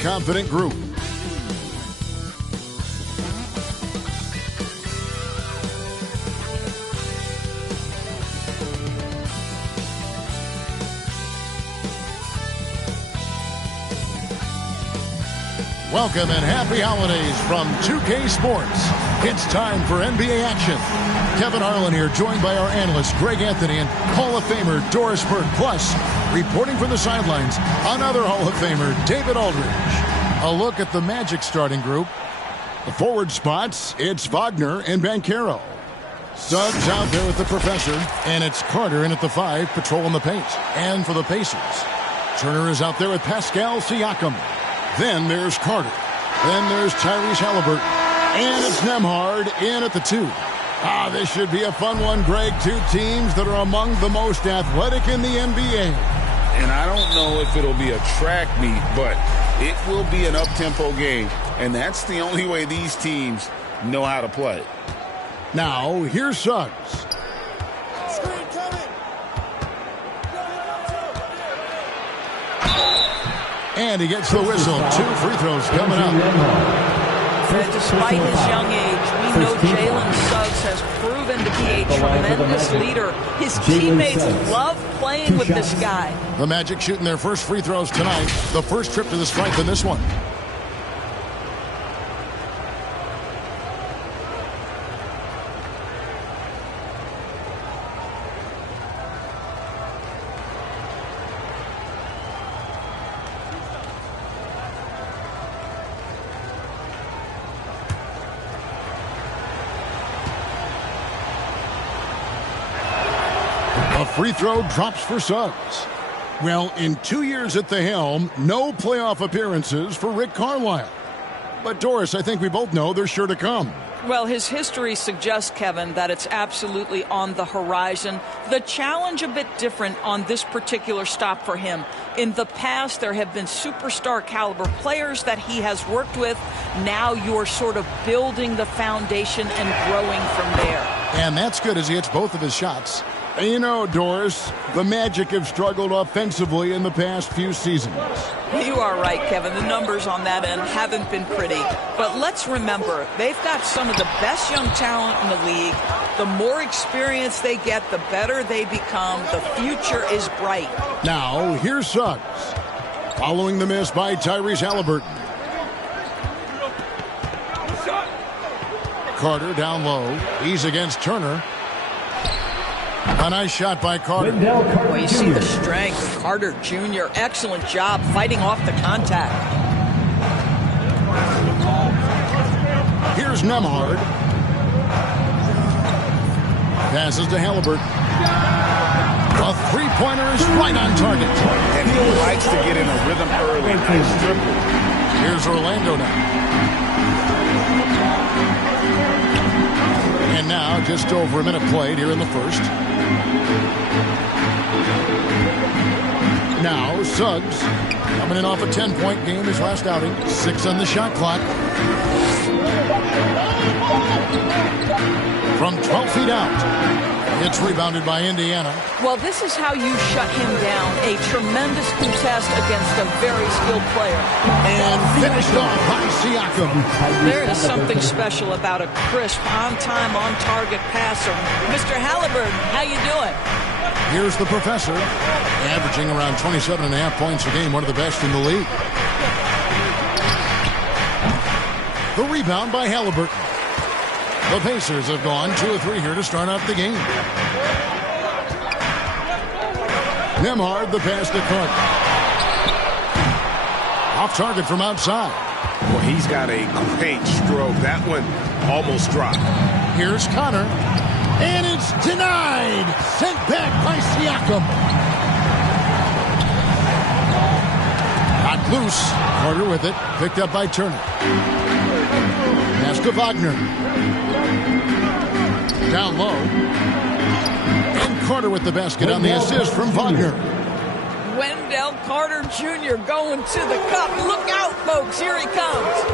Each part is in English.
confident group. Welcome and happy holidays from 2K Sports. It's time for NBA action. Kevin Harlan here, joined by our analyst Greg Anthony and Hall of Famer Doris Burke. Plus, reporting from the sidelines, another Hall of Famer, David Aldridge. A look at the Magic starting group. The forward spots, it's Wagner and Banchero. Suggs out there with the professor, and it's Carter in at the 5, patrolling the paint. And for the Pacers, Turner is out there with Pascal Siakam. Then there's Carter. Then there's Tyrese Halliburton. And it's Nembhard in at the 2. This should be a fun one, Greg. Two teams that are among the most athletic in the NBA. And I don't know if it'll be a track meet, but it will be an up-tempo game. And that's the only way these teams know how to play. Now, here's Suggs. And he gets the whistle. 2 free throws coming up. Despite his young age, we know Jalen Suggs has proven to be a tremendous leader. His teammates love playing with this guy. The Magic shooting their first free throws tonight. The first trip to the stripe in this one. A free throw drops for Suggs. Well, in 2 years at the helm, no playoff appearances for Rick Carlisle. But Doris, I think we both know they're sure to come. Well, his history suggests, Kevin, that it's absolutely on the horizon. The challenge a bit different on this particular stop for him. In the past, there have been superstar caliber players that he has worked with. Now you're sort of building the foundation and growing from there. And that's good as he hits both of his shots. And you know, Doris, the Magic have struggled offensively in the past few seasons. You are right, Kevin. The numbers on that end haven't been pretty. But let's remember, they've got some of the best young talent in the league. The more experience they get, the better they become. The future is bright. Now, here's Suggs. Following the miss by Tyrese Halliburton. Carter down low. He's against Turner. A nice shot by Carter. Well, you see the strength. Carter Jr., excellent job fighting off the contact. Here's Nembhard. Passes to Halliburton. A three-pointer is right on target. And he likes to get in a rhythm early. Nice dribble. Here's Orlando now. And now, just over a minute played here in the first. Now, Suggs coming in off a 10-point game his last outing. 6 on the shot clock. From 12 feet out. It's rebounded by Indiana. Well, this is how you shut him down. A tremendous contest against a very skilled player. And finished off by Siakam. There is something special about a crisp, on-time, on-target passer. Mr. Halliburton, how you doing? Here's the professor, averaging around 27.5 points a game, one of the best in the league. The rebound by Halliburton. The Pacers have gone 2 of 3 here to start off the game. Nembhard, the pass to Carter. Off target from outside. Well, he's got a great stroke. That one almost dropped. Here's Connor. And it's denied. Sent back by Siakam. Got loose. Carter with it. Picked up by Turner. Pass to Wagner. Down low. And Carter with the basket on the assist from Wagner. Wendell Carter Jr. going to the cup. Look out, folks. Here he comes.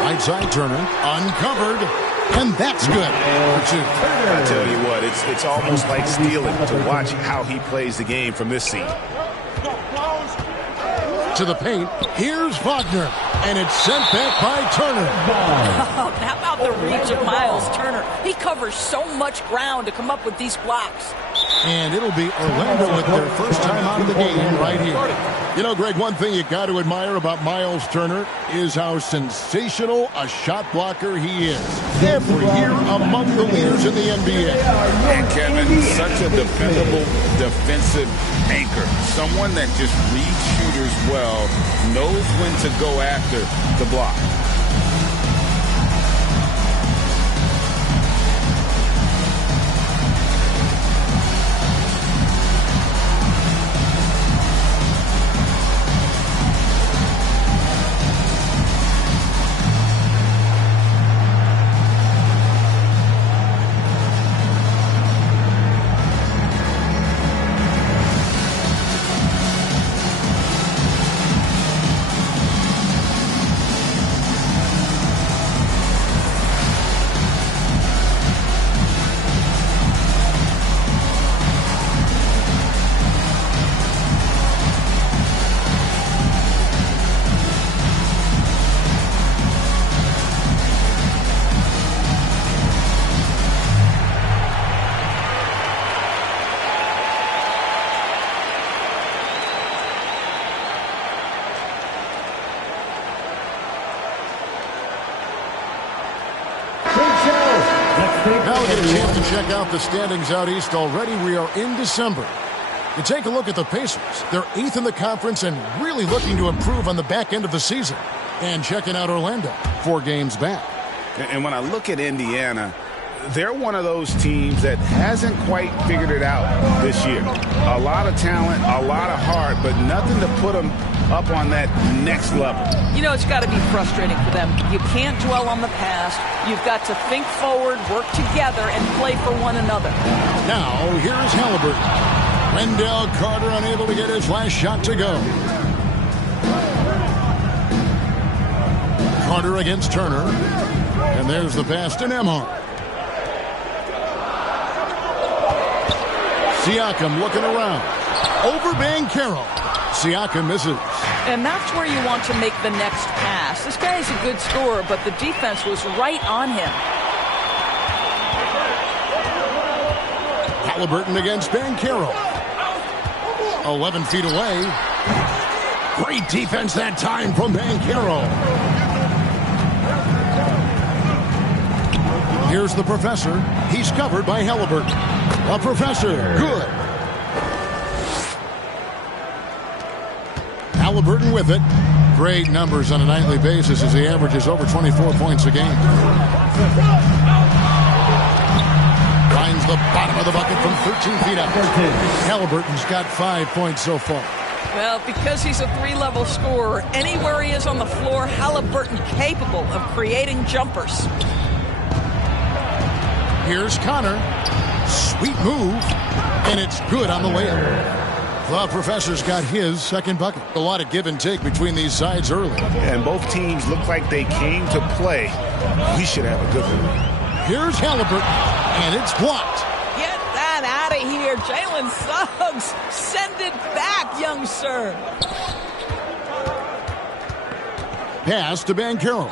Right side Turner. Uncovered. And that's good. I tell you what, it's almost like stealing to watch how he plays the game from this seat. To the paint. Here's Wagner. And it's sent back by Turner. Oh, how about the reach of Miles Turner? He covers so much ground to come up with these blocks. And it'll be Orlando with their first time out of the game right here. You know, Greg, one thing you got to admire about Miles Turner is how sensational a shot blocker he is. Every year among the leaders in the NBA. And Kevin, such a dependable defensive anchor. Someone that just reads shooters well, knows when to go after the block. Now we get a chance to check out the standings out east already. We are in December. You take a look at the Pacers. They're 8th in the conference and really looking to improve on the back end of the season. And checking out Orlando, 4 games back. And when I look at Indiana, they're one of those teams that hasn't quite figured it out this year. A lot of talent, a lot of heart, but nothing to put them up on that next level. You know, it's got to be frustrating for them. You can't dwell on the past. You've got to think forward, work together, and play for one another. Now, here's Halliburton. Wendell Carter unable to get his last shot to go. Carter against Turner. And there's the pass to Nembhard. Siakam looking around. Over Banchero. Siakam misses. And that's where you want to make the next pass. This guy is a good scorer, but the defense was right on him. Halliburton against Banchero. 11 feet away. Great defense that time from Banchero. Here's the Professor. He's covered by Halliburton. The Professor, good. Halliburton with it. Great numbers on a nightly basis as he averages over 24 points a game. Finds the bottom of the bucket from 13 feet out. Halliburton's got 5 points so far. Well, because he's a 3-level scorer, anywhere he is on the floor, Halliburton capable of creating jumpers. Here's Connor. Sweet move. And it's good on the layup. The Professor's got his second bucket. A lot of give and take between these sides early. And both teams look like they came to play. We should have a good one. Here's Halliburton. And it's blocked. Get that out of here. Jalen Suggs. Send it back, young sir. Pass to Banchero.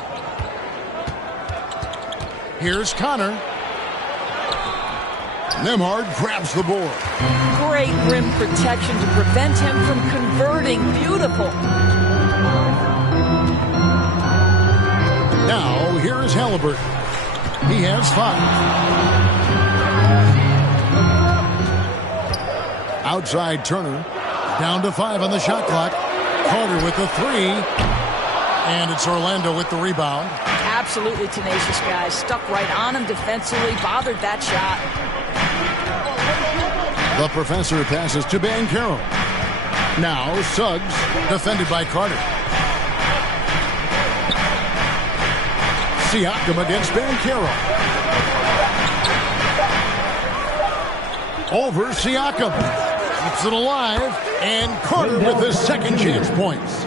Here's Connor. Nembhard grabs the board. Great rim protection to prevent him from converting. Beautiful. Now, here is Halliburton. He has 5. Outside Turner. Down to 5 on the shot clock. Carter with the 3. And it's Orlando with the rebound. Absolutely tenacious guys. Stuck right on him defensively. Bothered that shot. The Professor passes to Banchero. Now Suggs, defended by Carter. Siakam against Banchero. Over Siakam. Keeps it alive. And Carter with his second chance points.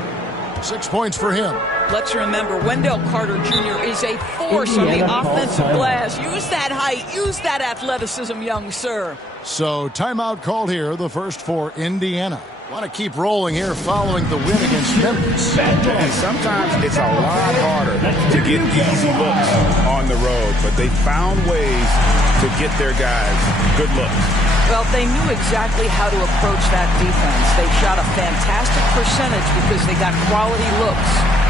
6 points for him. Let's remember, Wendell Carter Jr. is a force on the offensive glass. Use that height. Use that athleticism, young sir. So timeout called here, the first for Indiana. Want to keep rolling here following the win against Memphis. And sometimes it's a lot harder to get easy looks on the road, but they found ways to get their guys good looks. Well, they knew exactly how to approach that defense. They shot a fantastic percentage because they got quality looks.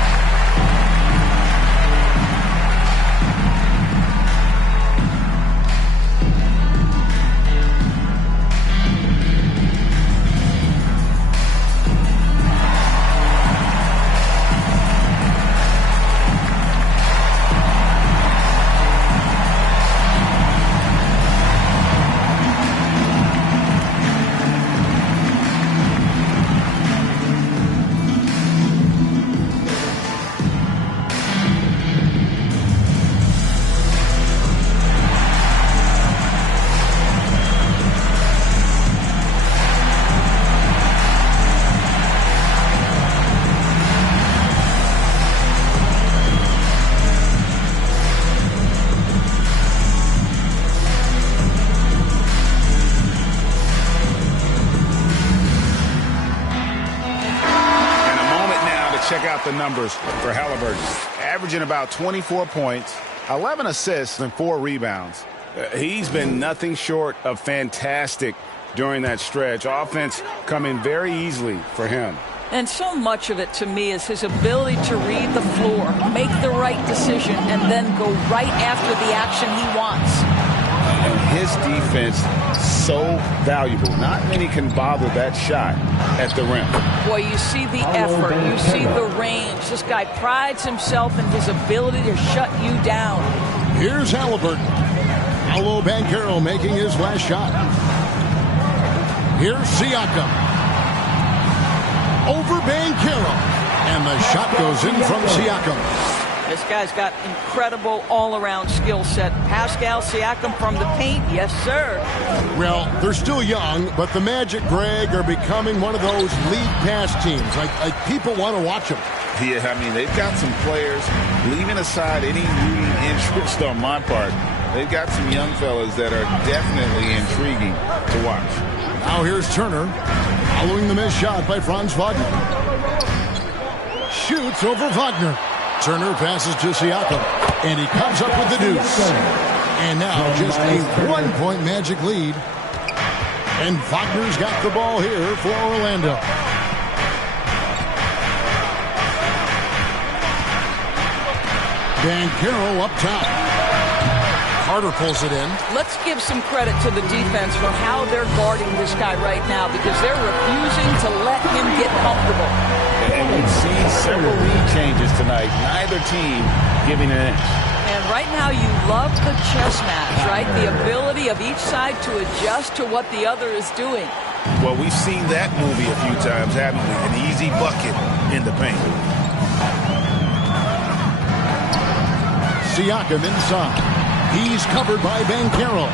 Check out the numbers for Halliburton. Averaging about 24 points, 11 assists, and 4 rebounds. He's been nothing short of fantastic during that stretch. Offense coming very easily for him. And so much of it, to me, is his ability to read the floor, make the right decision, and then go right after the action he wants. And his defense, so valuable. Not many can bother that shot at the rim. Boy, you see the effort. You see the range. This guy prides himself in his ability to shut you down. Here's Halliburton. Paolo Banchero making his last shot. Here's Siakam. Over Banchero. And the shot goes in from Siakam. This guy's got incredible all-around skill set. Pascal Siakam from the paint, yes, sir. Well, they're still young, but the Magic, Greg, are becoming one of those league pass teams. Like people want to watch them. Yeah, I mean, they've got some players, leaving aside any rooting interest on my part, they've got some young fellas that are definitely intriguing to watch. Now here's Turner, following the missed shot by Franz Wagner. Shoots over Wagner. Turner passes to Siakam, and he comes up with the deuce. And now just a 1-point Magic lead. And Wagner's got the ball here for Orlando. Banchero up top. Carter pulls it in. Let's give some credit to the defense for how they're guarding this guy right now, because they're refusing to let him get comfortable. And we've seen several lead changes tonight. Neither team giving an inch. And right now you love the chess match, right? The ability of each side to adjust to what the other is doing. Well, we've seen that movie a few times, haven't we? An easy bucket in the paint. Siakam inside. He's covered by Banchero.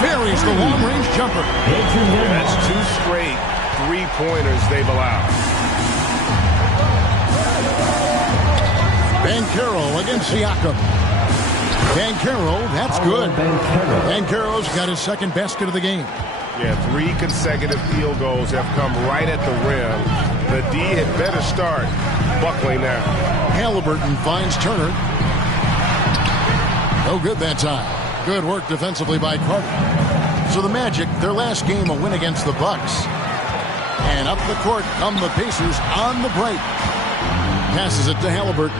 Buries the long-range jumper. That's 2 straight three-pointers they've allowed. Banchero against Siakam. Banchero, that's good. Banchero's got his second basket of the game. Yeah, 3 consecutive field goals have come right at the rim. The D had better start buckling now. Halliburton finds Turner. No good that time. Good work defensively by Carter. So the Magic, their last game, a win against the Bucks. And up the court come the Pacers on the break. Passes it to Halliburton.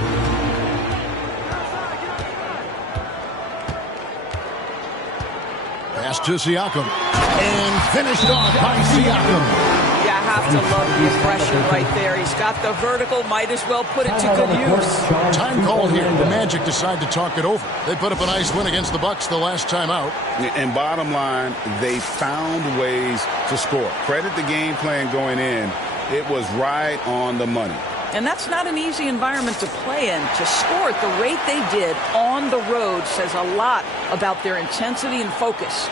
Pass to Siakam. And finished off by Siakam. Yeah, I have to love the aggression right there. He's got the vertical, might as well put it to good use. Time called here. The Magic decide to talk it over. They put up a nice win against the Bucks the last time out. And bottom line, they found ways to score. Credit the game plan going in. It was right on the money. And that's not an easy environment to play in. To score at the rate they did on the road says a lot about their intensity and focus.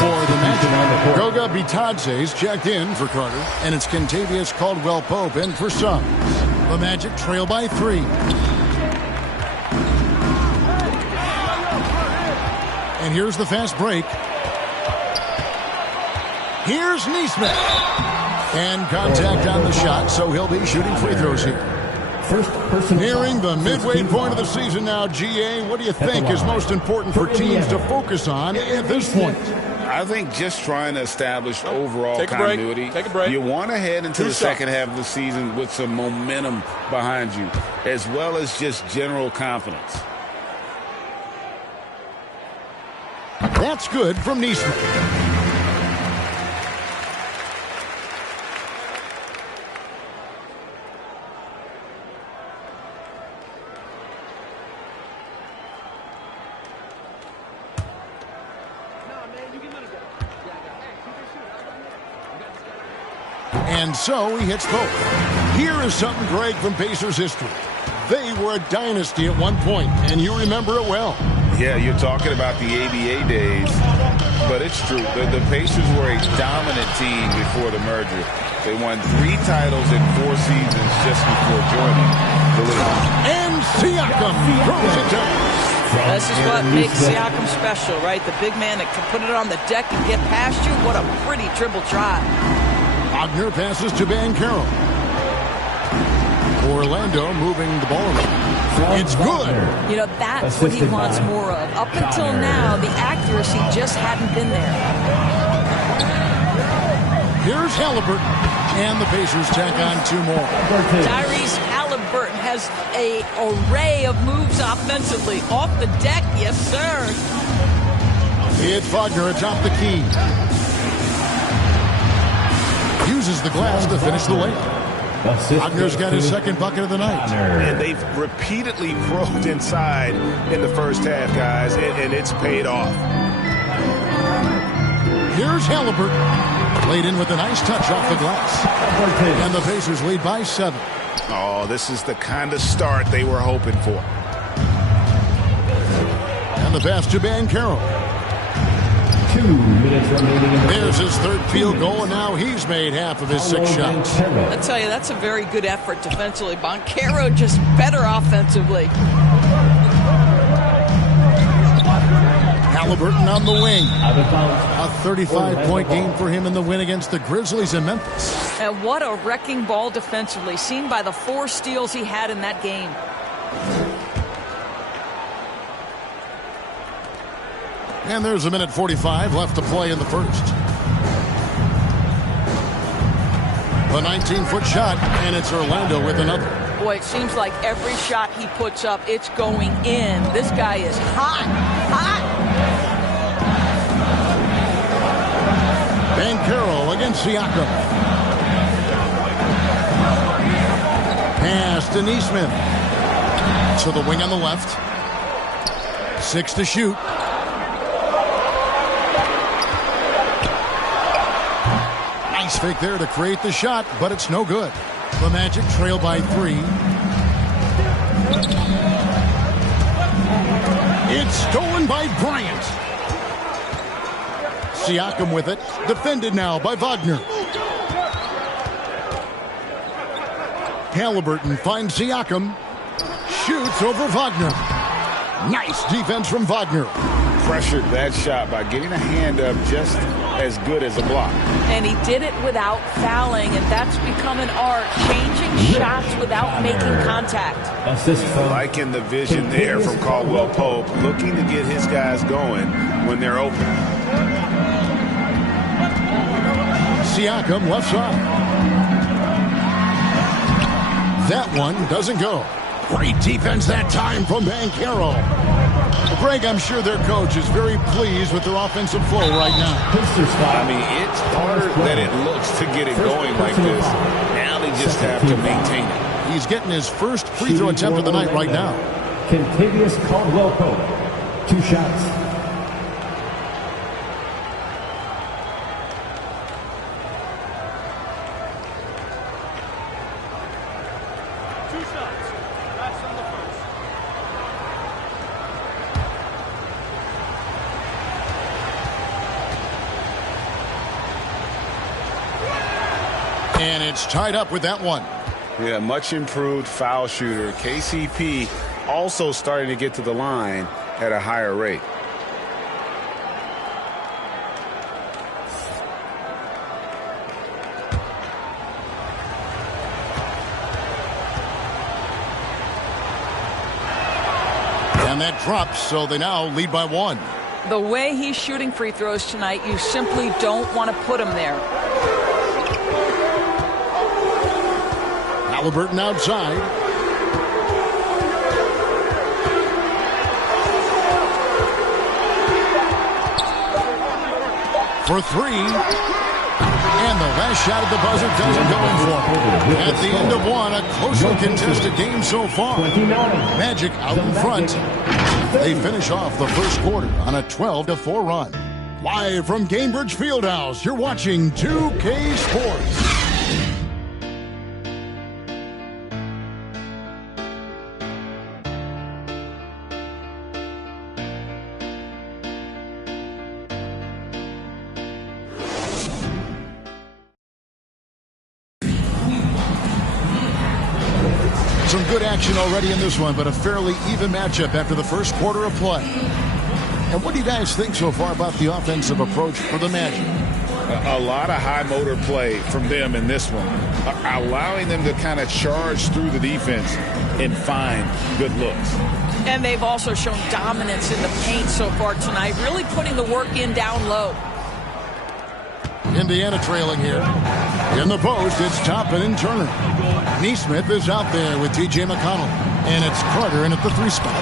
For the Magic, Goga Bitadze's checked in for Carter, and it's Kentavious Caldwell-Pope in for Suggs. The Magic trail by 3. And here's the fast break. Here's Nesmith. And contact on the shot, so he'll be shooting free throws here. Nearing the midway point of the season now, GA, what do you think is most important for teams to focus on at this point? I think just trying to establish overall continuity. Take a break. You want to head into the second half of the season with some momentum behind you, as well as just general confidence. That's good from Nesmith. And so he hits both. Here is something, Greg, from Pacers history. They were a dynasty at one point, and you remember it well. Yeah, you're talking about the ABA days, but it's true. The Pacers were a dominant team before the merger. They won 3 titles in 4 seasons just before joining the league. And Siakam throws it down. This is what makes Siakam special, right? The big man that can put it on the deck and get past you. What a pretty dribble drive. Wagner passes to Banchero. Orlando moving the ball around. It's good. You know, that's what he wants more of. Up until now, the accuracy just hadn't been there. Here's Halliburton. And the Pacers tack on 2 more. Tyrese Halliburton has an array of moves offensively. Off the deck, yes, sir. It's Wagner atop the key. Uses the glass to finish the layup. Wagner's got his second bucket of the night. And they've repeatedly probed inside in the first half, guys, and it's paid off. Here's Halliburton. Laid in with a nice touch off the glass. And the Pacers lead by 7. Oh, this is the kind of start they were hoping for. And the pass to Banchero. 2 minutes remaining. There's his third field goal, and now he's made half of his 6 shots. I tell you, that's a very good effort defensively. Banchero just better offensively. Halliburton on the wing. A 35-point game for him in the win against the Grizzlies in Memphis. And what a wrecking ball defensively, seen by the 4 steals he had in that game. And there's a minute 45 left to play in the first. The 19-foot shot, and it's Orlando with another. Boy, it seems like every shot he puts up, it's going in. This guy is hot, hot. Banchero against Siakam. Pass to Nesmith. To the wing on the left. 6 to shoot. Nice fake there to create the shot, but it's no good. The Magic trail by 3. It's stolen by Bryant. Siakam with it. Defended now by Wagner. Halliburton finds Siakam. Shoots over Wagner. Nice defense from Wagner. Pressured that shot by getting a hand up just as good as a block. And he did it without fouling, and that's become an art, changing shots without making contact. Liking the vision there from Caldwell-Pope, looking to get his guys going when they're open. Siakam left side. That one doesn't go. Great defense that time from Banchero. Greg, I'm sure their coach is very pleased with their offensive flow right now. I mean, it's harder than it looks to get it going like this. Now they just have to maintain it. He's getting his first free throw attempt of the night right now. Kentavious Caldwell-Pope. 2 shots. it's tied up with that one. Yeah, much improved foul shooter. KCP also starting to get to the line at a higher rate. And that drops, so they now lead by 1. The way he's shooting free throws tonight, you simply don't want to put him there. Halliburton outside. For 3. And the last shot at the buzzer doesn't go in for him. At the end of 1, a closely contested game so far. Magic out in front. They finish off the first quarter on a 12-4 run. Live from Gainbridge Fieldhouse, you're watching 2K Sports. Some good action already in this one, but a fairly even matchup after the first quarter of play. And what do you guys think so far about the offensive approach for the Magic? A lot of high motor play from them in this one, allowing them to kind of charge through the defense and find good looks. And they've also shown dominance in the paint so far tonight, really putting the work in down low. Indiana trailing here. In the post, it's Toppin and Turner. Neesmith is out there with T.J. McConnell. And it's Carter in at the 3 spot.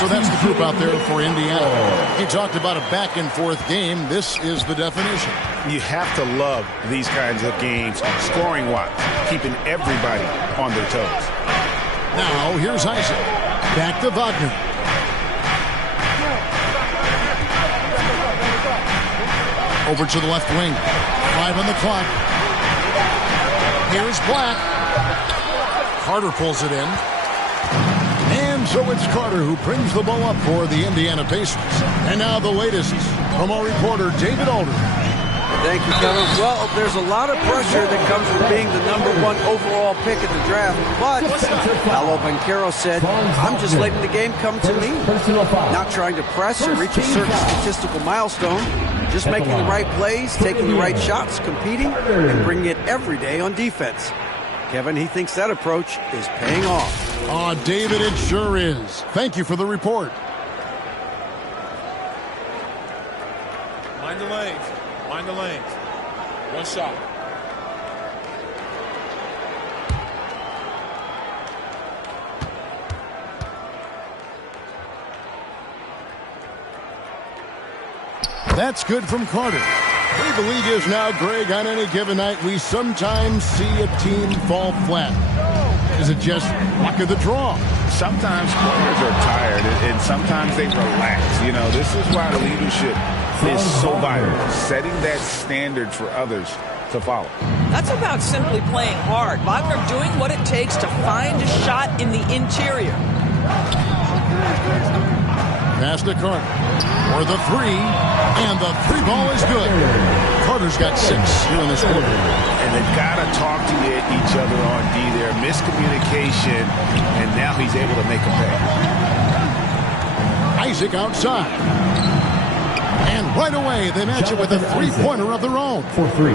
So that's the group out there for Indiana. He talked about a back-and-forth game. This is the definition. You have to love these kinds of games, scoring-wise, keeping everybody on their toes. Now, here's Isaac. Back to Wagner. Over to the left wing. 5 on the clock. Here's Black. Carter pulls it in. And so it's Carter who brings the ball up for the Indiana Pacers. And now the latest from our reporter, David Alder. Thank you, Kevin. Well, there's a lot of pressure that comes from being the #1 overall pick at the draft. But Paolo Banchero said, I'm just letting the game come to me. Not trying to press or reach a certain statistical milestone. Just making the right plays, taking the right shots, competing, and bringing it every day on defense. Kevin, he thinks that approach is paying off. Oh, David, it sure is. Thank you for the report. Mind the lanes. Mind the lanes. One shot. That's good from Carter. The way the league is now, Greg, on any given night, we sometimes see a team fall flat. Is it just luck of the draw? Sometimes players are tired, and sometimes they relax. You know, this is why leadership is so vital, setting that standard for others to follow. That's about simply playing hard. Wagner doing what it takes to find a shot in the interior. Pass to Carter for the 3, and the 3 ball is good. Carter's got 6 here in this quarter. And they've got to talk to each other on D there. Miscommunication, and now he's able to make a pay. Isaac outside. And right away, they match it with a 3-pointer of their own. For 3.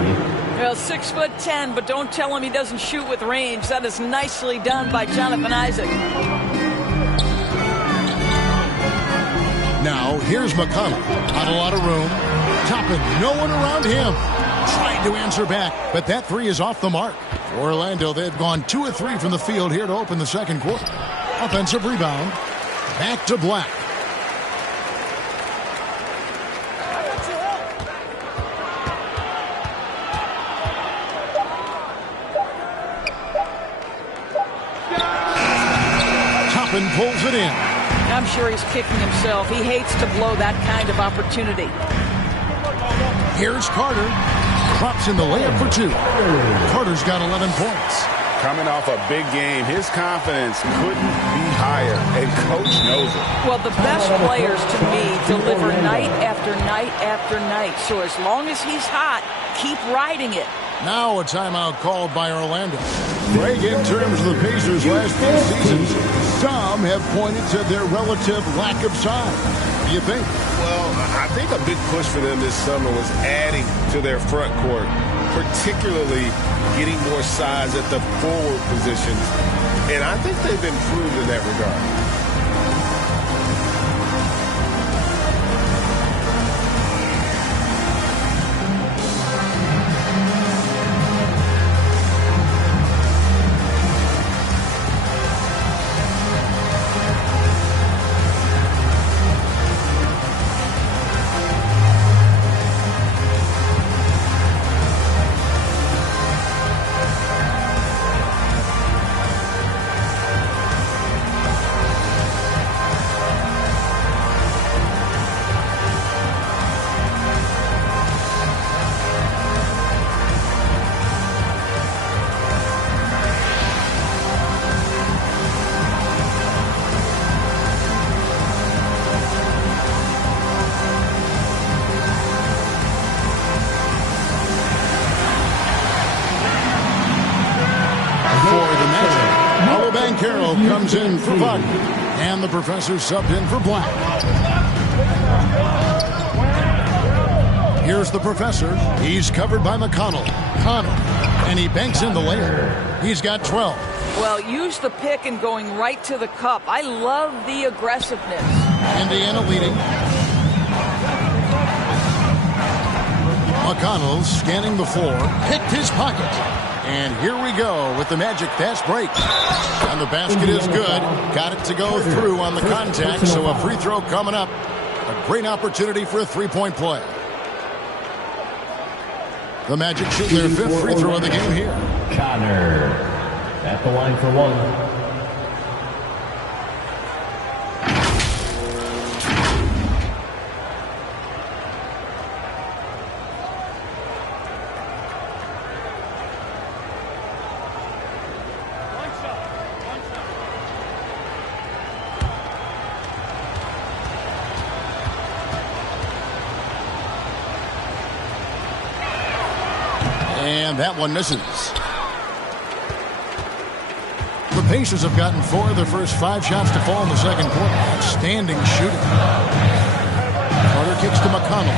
Well, 6'10", but don't tell him he doesn't shoot with range. That is nicely done by Jonathan Isaac. Now, here's McConnell. Not a lot of room. Toppin, no one around him. Trying to answer back, but that 3 is off the mark. For Orlando, they've gone 2 of 3 from the field here to open the second quarter. Offensive rebound. Back to Black. Toppin pulls it in. I'm sure he's kicking himself. He hates to blow that kind of opportunity. Here's Carter. Drops in the layup for 2. Carter's got 11 points. Coming off a big game, his confidence couldn't be higher, and Coach knows it. Well, the best players, to me, deliver night after night after night. So as long as he's hot, keep riding it. Now a timeout called by Orlando. Greg, in terms of the Pacers' last few seasons, some have pointed to their relative lack of size. What do you think? Well, I think a big push for them this summer was adding to their front court, particularly getting more size at the forward positions. And I think they've improved in that regard. Carroll comes in for Buck, and the professor subbed in for Black. Here's the professor. He's covered by McConnell. Connell, and he banks in the layup. He's got 12. Well, use the pick and going right to the cup. I love the aggressiveness. Indiana leading. McConnell scanning the floor, picked his pocket. And here we go with the Magic fast break. And the basket is good. Got it to go through on the contact, so a free throw coming up. A great opportunity for a three-point play. The Magic shooting their fifth free throw of the game here. Connor at the line for one. And that one misses. The Pacers have gotten 4 of their first 5 shots to fall in the second quarter. Outstanding shooting. Carter kicks to McConnell.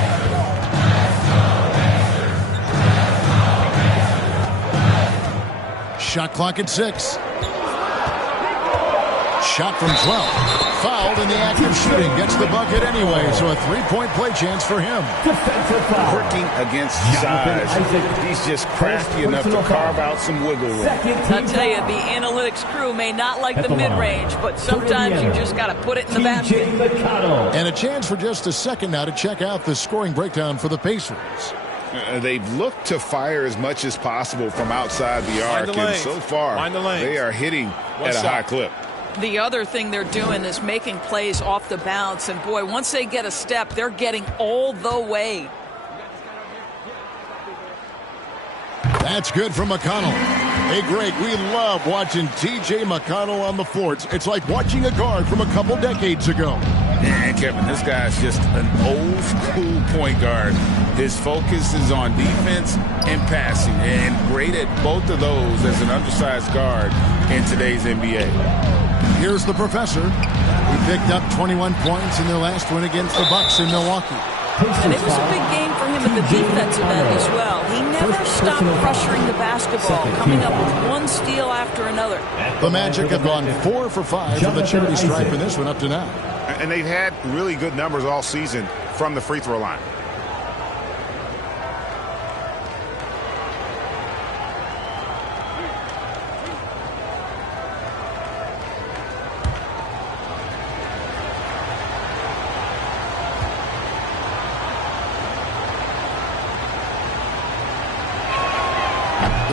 Shot clock at 6. Shot from 12. Fouled in the act of shooting. Gets the bucket anyway, so a three-point play chance for him. Working against size. He's just crafty enough to carve out some wiggle room. I'll tell you, the analytics crew may not like the mid-range, but sometimes you just got to put it in the basket. And a chance for just a second now to check out the scoring breakdown for the Pacers. They've looked to fire as much as possible from outside the arc, and so far they are hitting at a high clip. The other thing they're doing is making plays off the bounce, and boy, once they get a step, they're getting all the way. That's good from McConnell. Hey, Greg, we love watching T.J. McConnell on the floor. It's like watching a guard from a couple decades ago. And Kevin, this guy's just an old school point guard. His focus is on defense and passing, and great at both of those as an undersized guard in today's NBA. Here's the professor. He picked up 21 points in their last win against the Bucks in Milwaukee. And it was a big game for him at the defensive end as well. He never stopped pressuring the basketball, coming up with one steal after another. The Magic have gone 4 for 5 from the charity stripe in this one up to now. And they've had really good numbers all season from the free throw line.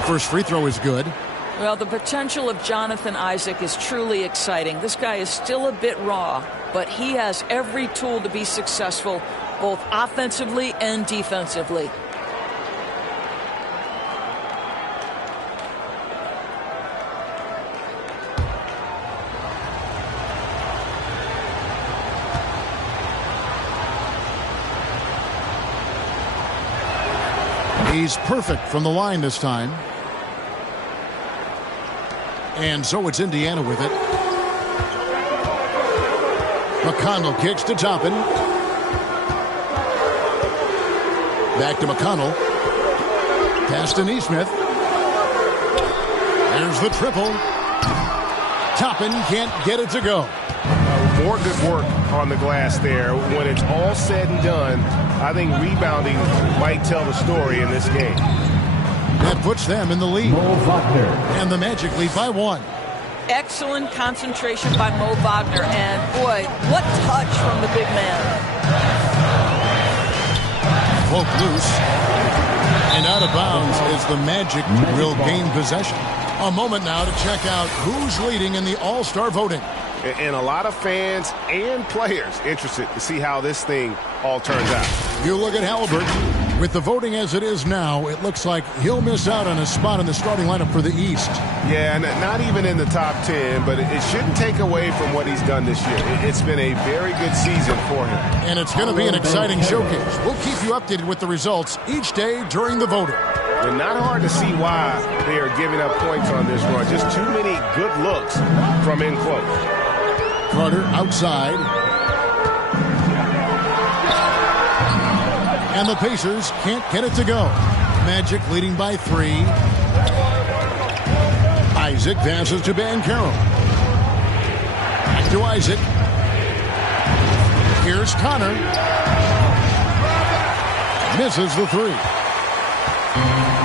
First free throw is good. Well, the potential of Jonathan Isaac is truly exciting. This guy is still a bit raw, but he has every tool to be successful, both offensively and defensively. He's perfect from the line this time. And so it's Indiana with it. McConnell kicks to Toppin. Back to McConnell. Pass to Neesmith. There's the triple. Toppin can't get it to go. More good work on the glass there. When it's all said and done, I think rebounding might tell the story in this game. That puts them in the lead. And the Magic lead by 1. Excellent concentration by Mo Wagner. And, boy, what touch from the big man. Poke loose. And out of bounds as the Magic will gain possession. A moment now to check out who's leading in the All-Star voting. And a lot of fans and players interested to see how this thing all turns out. You look at Halliburton. With the voting as it is now, it looks like he'll miss out on a spot in the starting lineup for the East. Yeah, not even in the top 10, but it shouldn't take away from what he's done this year. It's been a very good season for him. And it's going to be an exciting showcase. We'll keep you updated with the results each day during the voting. And not hard to see why they are giving up points on this run. Just too many good looks from in close. Carter outside. And the Pacers can't get it to go. Magic leading by 3. Isaac passes to Banchero. Back to Isaac. Here's Connor. Misses the 3.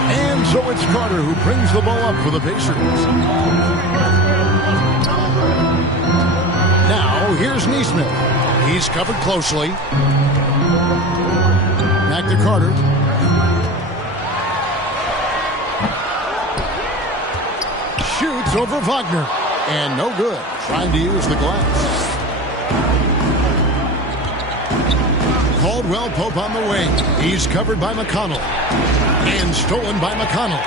And so it's Carter who brings the ball up for the Pacers. Now here's Neesmith. He's covered closely. Back to Carter. Shoots over Wagner. And no good. Trying to use the glass. Caldwell Pope on the wing. He's covered by McConnell. And stolen by McConnell.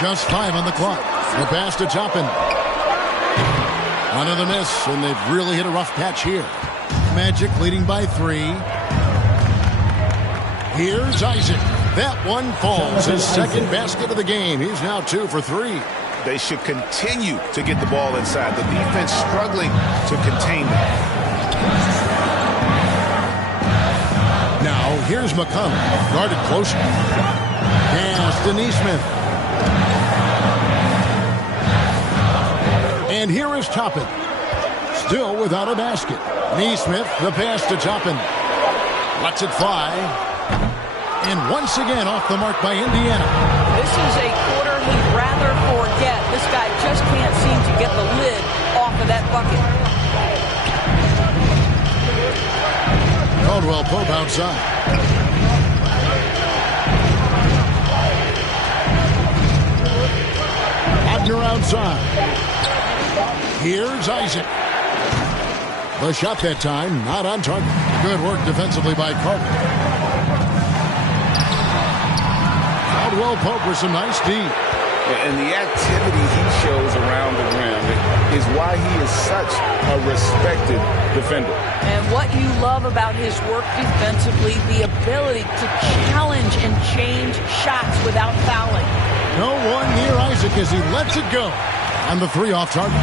Just 5 on the clock. The pass to Toppin. Another miss, and they've really hit a rough patch here. Magic leading by 3. Here's Isaac. That one falls. His second basket of the game. He's now 2 for 3. They should continue to get the ball inside. The defense struggling to contain them. Now, here's McConnell. Guarded closer. Pass to Neesmith. And here is Toppin. Still without a basket. Neesmith, the pass to Toppin. Lets it fly. And once again off the mark by Indiana. This is a quarter he'd rather forget. This guy just can't seem to get the lid off of that bucket. Caldwell Pope outside. Wagner outside. Here's Isaac. The shot that time, not on target. Good work defensively by Carter. Caldwell Pope with some nice D. And the activity he shows around the rim is why he is such a respected defender. And what you love about his work defensively, the ability to challenge and change shots without fouling. No one near Isaac as he lets it go. And the 3 off target.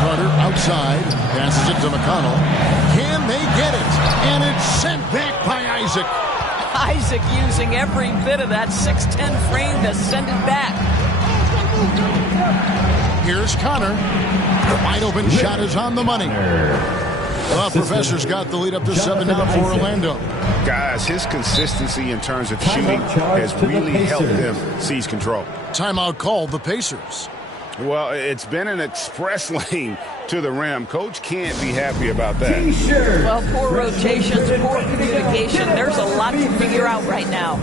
Carter outside. Passes it to McConnell. Can they get it? And it's sent back by Isaac. Isaac using every bit of that 6'10 frame to send it back. Here's Connor. Wide open shot is on the money. The Professor's got the lead up to 7 now for Orlando. Guys, his consistency in terms of shooting has really helped them seize control. Timeout called the Pacers. Well, it's been an express lane to the rim. Coach can't be happy about that. Well, poor rotations, poor communication. There's a lot to figure out right now.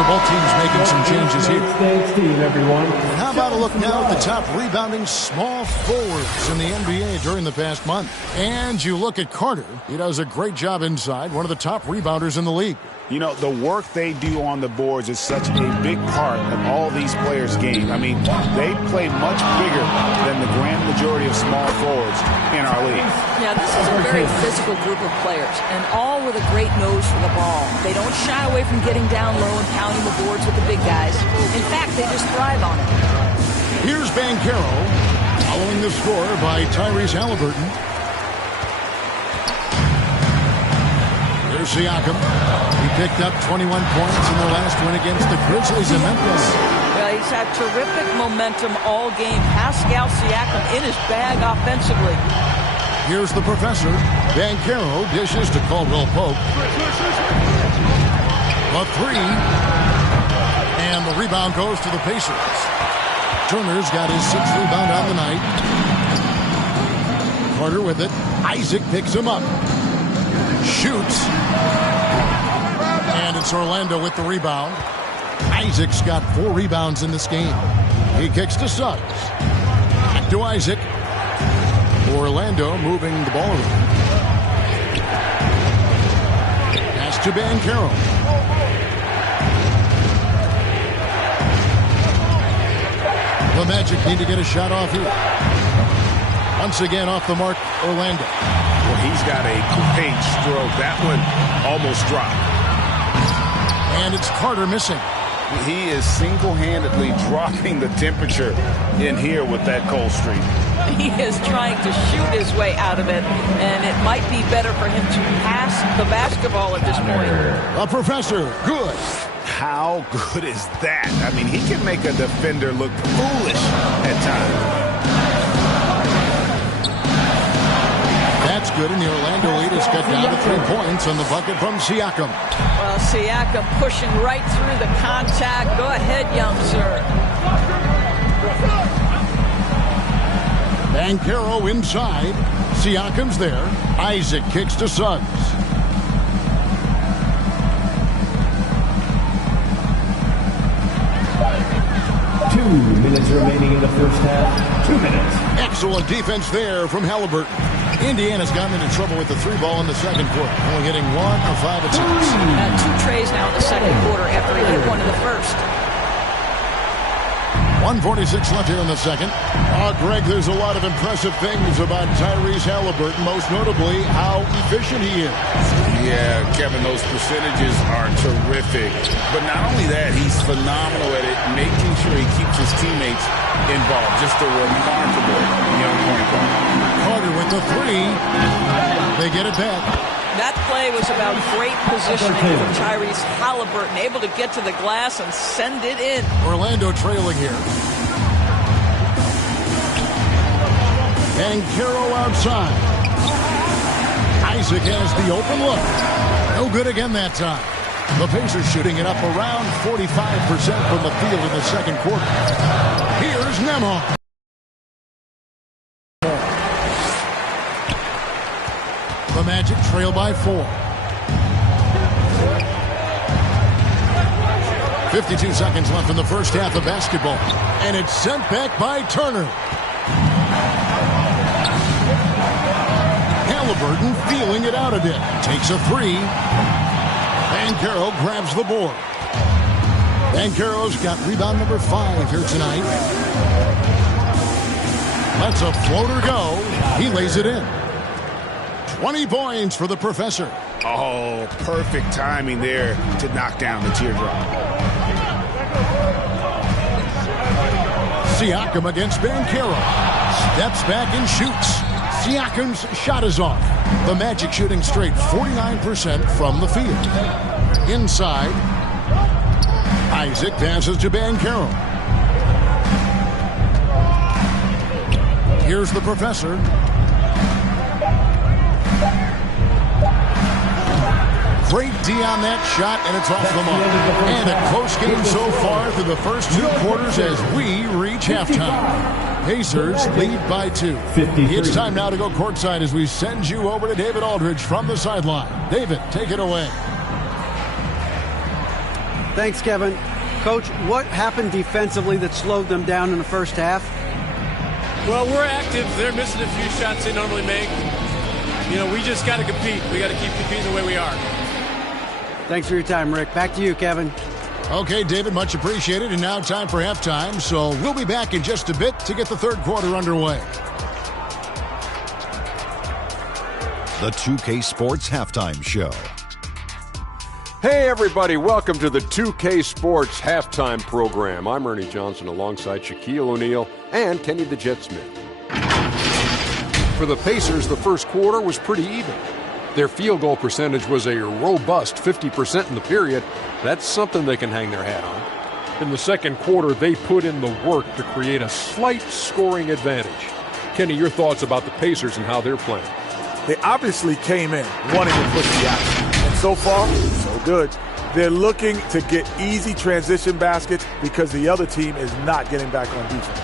So both teams making some changes here. Thanks, team, everyone. How about a look now at the top rebounding small forwards in the NBA during the past month? And you look at Carter. He does a great job inside, one of the top rebounders in the league. You know, the work they do on the boards is such a big part of all these players' game. I mean, they play much bigger than the grand majority of small forwards in our league. Yeah, this is a very physical group of players, and all with a great nose for the ball. They don't shy away from getting down low and pounding the boards with the big guys. In fact, they just thrive on it. Here's Banchero, following the score by Tyrese Halliburton. Here's Siakam. He picked up 21 points in their last win against the Grizzlies in Memphis. Well, he's had terrific momentum all game. Pascal Siakam in his bag offensively. Here's the professor. Banchero dishes to Caldwell Pope. A three. And the rebound goes to the Pacers. Turner's got his 6th rebound on the night. Carter with it. Isaac picks him up. Shoots. And it's Orlando with the rebound. Isaac's got 4 rebounds in this game. He kicks to Suggs. Back to Isaac. Orlando moving the ball around. Pass to Banchero. The Magic need to get a shot off here. Once again off the mark, Orlando. Well, he's got a great stroke. That one almost dropped. And it's Carter missing. He is single-handedly dropping the temperature in here with that cold streak. He is trying to shoot his way out of it, and it might be better for him to pass the basketball at this point. A professor, good. How good is that? I mean, he can make a defender look foolish at times. That's good, and the Orlando lead is cut down to 3 points on the bucket from Siakam. Well, Siakam pushing right through the contact. Go ahead, young sir. Banchero inside. Siakam's there. Isaac kicks to Suggs. Minutes remaining in the first half. 2 minutes. Excellent defense there from Halliburton. Indiana's gotten into trouble with the 3 ball in the second quarter, only hitting 1 of 5 attempts. 2 trays now in the second quarter after he hit one in the first. 1:46 left here in the second. Greg, there's a lot of impressive things about Tyrese Halliburton, most notably how efficient he is. Yeah, Kevin, those percentages are terrific. But not only that, he's phenomenal at it, making sure he keeps his teammates involved. Just a remarkable young point guard. Carter with the 3. They get it back. That play was about great positioning from Tyrese Halliburton, able to get to the glass and send it in. Orlando trailing here. Banchero outside. Isaac has the open look. No good again that time. The Pacers shooting it up around 45% from the field in the second quarter. Here's Nembhard. The Magic trail by 4. 52 seconds left in the first half of basketball. And it's sent back by Turner. Halliburton feeling it out a bit. Takes a 3. Banchero grabs the board. Banchero's got rebound number 5 here tonight. Lets a floater go. He lays it in. 20 points for the professor. Oh, perfect timing there to knock down the teardrop. Siakam against Banchero. Steps back and shoots. Siakam's shot is off. The Magic shooting straight 49% from the field. Inside, Isaac passes to Banchero. Here's the professor. Great D on that shot, and it's off the mark. And a close game so far through the first 2 quarters as we reach halftime. Pacers lead by 2. It's time now to go courtside as we send you over to David Aldridge from the sideline. David, take it away. Thanks, Kevin. Coach, what happened defensively that slowed them down in the first half? Well, we're active. They're missing a few shots they normally make. You know, we just got to compete. We got to keep competing the way we are. Thanks for your time, Rick. Back to you, Kevin. Okay, David, much appreciated. And now time for halftime. So we'll be back in just a bit to get the third quarter underway. The 2K Sports Halftime Show. Hey everybody, welcome to the 2K Sports Halftime Program. I'm Ernie Johnson alongside Shaquille O'Neal and Kenny the Jet Smith. For the Pacers, the first quarter was pretty even. Their field goal percentage was a robust 50% in the period. That's something they can hang their hat on. In the second quarter, they put in the work to create a slight scoring advantage. Kenny, your thoughts about the Pacers and how they're playing? They obviously came in wanting to push the action. And so far, so good. They're looking to get easy transition baskets because the other team is not getting back on defense.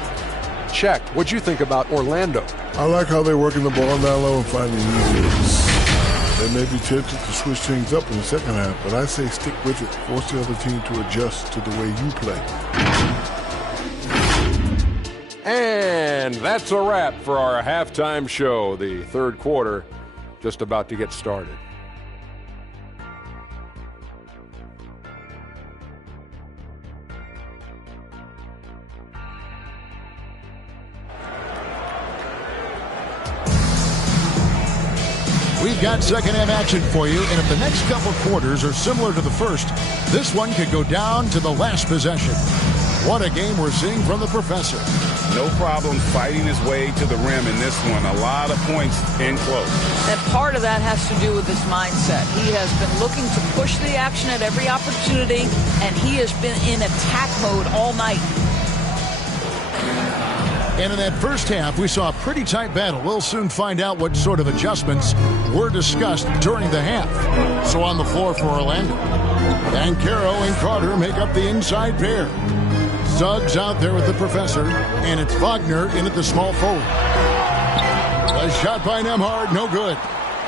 Check. What'd you think about Orlando? I like how they're working the ball down low and finding easy hits. They may be tempted to switch things up in the second half, but I say stick with it. Force the other team to adjust to the way you play. And that's a wrap for our halftime show. The third quarter just about to get started. We've got second half action for you, and if the next couple quarters are similar to the first, this one could go down to the last possession. What a game we're seeing from the professor. No problem fighting his way to the rim in this one. A lot of points in close. And part of that has to do with his mindset. He has been looking to push the action at every opportunity, and he has been in attack mode all night. And in that first half, we saw a pretty tight battle. We'll soon find out what sort of adjustments were discussed during the half. So on the floor for Orlando. Banchero and Carter make up the inside pair. Suggs out there with the professor, and it's Wagner in at the small forward. A shot by Nembhard, no good.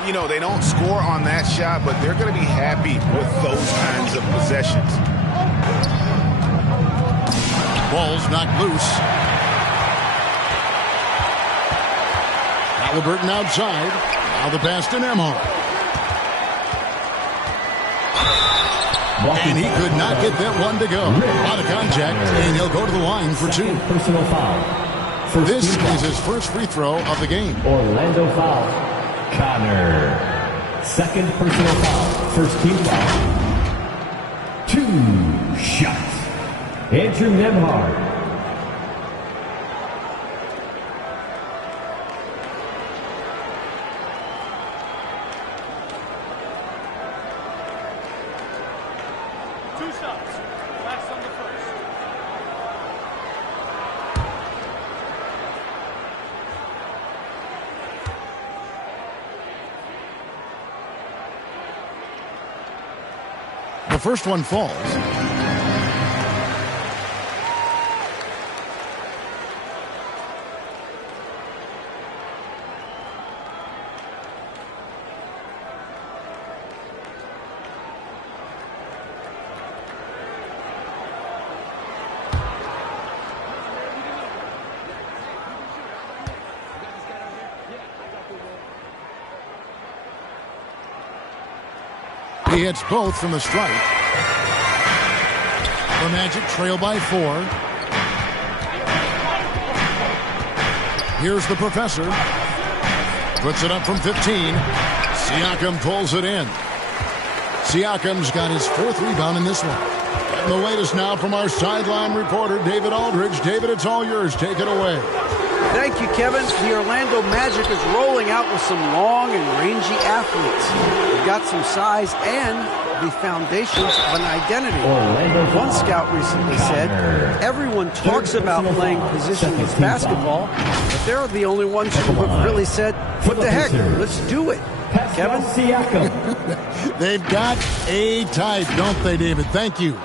You know, they don't score on that shot, but they're going to be happy with those kinds of possessions. Ball's knocked loose. Halliburton outside. Now the pass to Nembhard. And he could not get that one to go. Out of contact, and he'll go to the line for two. Personal foul. This is his first free throw of the game. Orlando foul. Connor. Second personal foul. First team foul. 2 shots. Andrew Nembhard. The first one falls. He hits both from the stripe. The Magic trail by 4. Here's the professor. Puts it up from 15. Siakam pulls it in. Siakam's got his 4th rebound in this one. And the latest now from our sideline reporter, David Aldridge. David, it's all yours. Take it away. Thank you, Kevin. The Orlando Magic is rolling out with some long and rangy athletes. They've got some size and the foundations of an identity. One scout recently said, everyone talks about playing positionless basketball, but they're the only ones who have really said, what the heck, let's do it. Kevin? They've got a type, don't they, David? Thank you.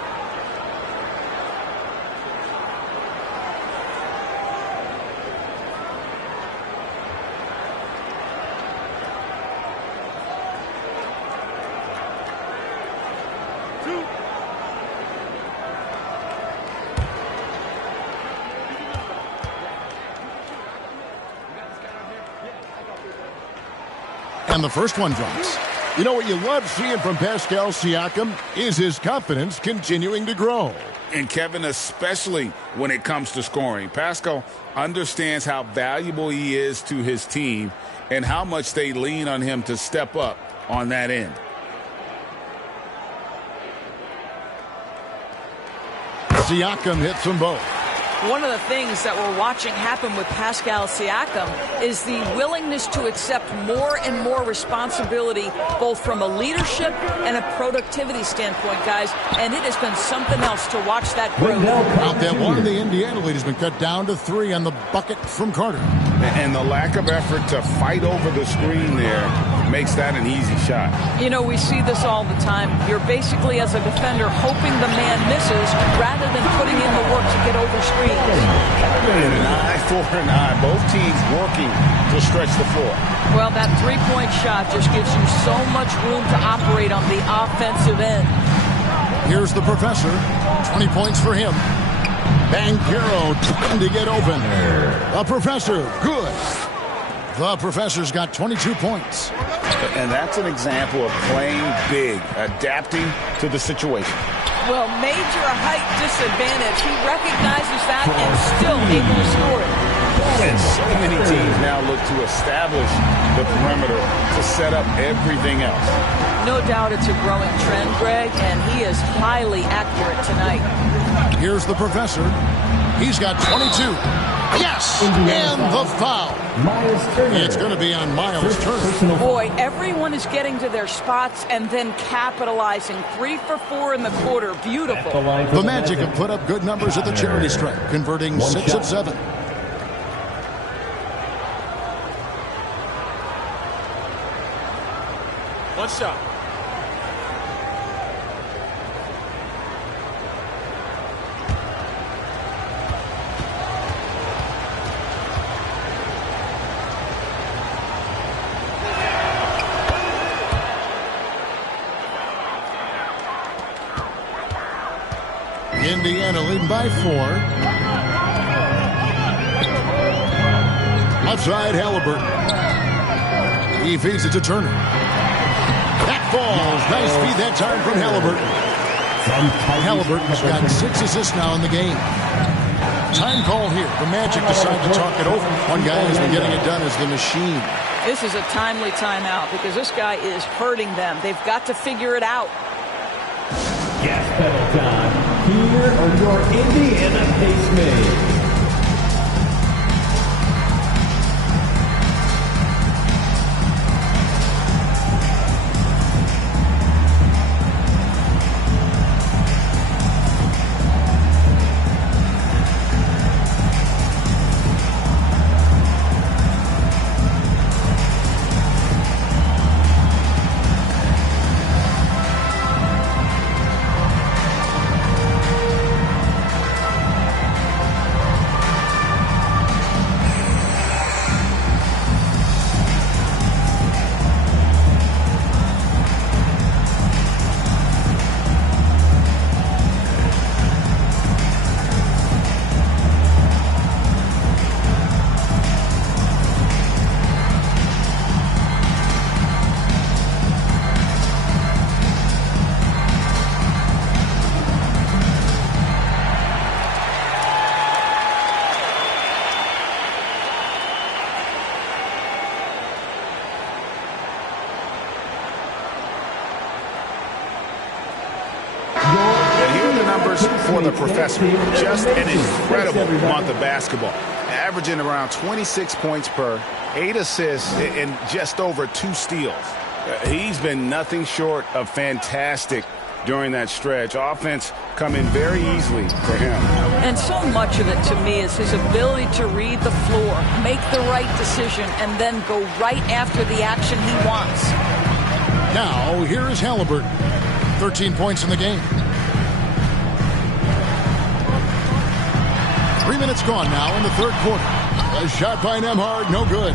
And the first one drops. You know what you love seeing from Pascal Siakam is his confidence continuing to grow. And Kevin, especially when it comes to scoring, Pascal understands how valuable he is to his team and how much they lean on him to step up on that end. Siakam hits them both. One of the things that we're watching happen with Pascal Siakam is the willingness to accept more and more responsibility, both from a leadership and a productivity standpoint, guys. And it has been something else to watch that growth. Out that one, the Indiana lead has been cut down to 3 on the bucket from Carter. And the lack of effort to fight over the screen there makes that an easy shot. You know, we see this all the time. You're basically, as a defender, hoping the man misses rather than putting in the work to get over screens. An eye for an eye. Both teams working to stretch the floor. Well, that three-point shot just gives you so much room to operate on the offensive end. Here's the professor. 20 points for him. Banchero trying to get open. The professor, good. The professor's got 22 points. And that's an example of playing big, adapting to the situation. Well, major height disadvantage. He recognizes that and still able to score it. And so many teams now look to establish the perimeter to set up everything else. No doubt it's a growing trend, Greg, and he is highly accurate tonight. Here's the professor. He's got 22. Yes! And the foul. It's going to be on Miles Turner. Boy, everyone is getting to their spots and then capitalizing. 3 for 4 in the quarter. Beautiful. The Magic have put up good numbers at the charity stripe, converting 6 of 7. One shot. Indiana leading by 4. Left side, Halliburton. He feeds it to Turner. That falls. Nice feed that time from Halliburton. Halliburton's got 6 assists now in the game. Time call here. The Magic decide to talk it over. One guy who's been getting it done is the Machine. This is a timely timeout because this guy is hurting them. They've got to figure it out. Gas pedal time. Here are your Indiana pace mates. For the professor, just an incredible month of basketball, averaging around 26 points per, 8 assists, and just over 2 steals. He's been nothing short of fantastic during that stretch. Offense coming very easily for him. And so much of it to me is his ability to read the floor, make the right decision, and then go right after the action he wants. Now, here is Halliburton. 13 points in the game. 3 minutes gone now in the third quarter. A shot by Nembhard, no good.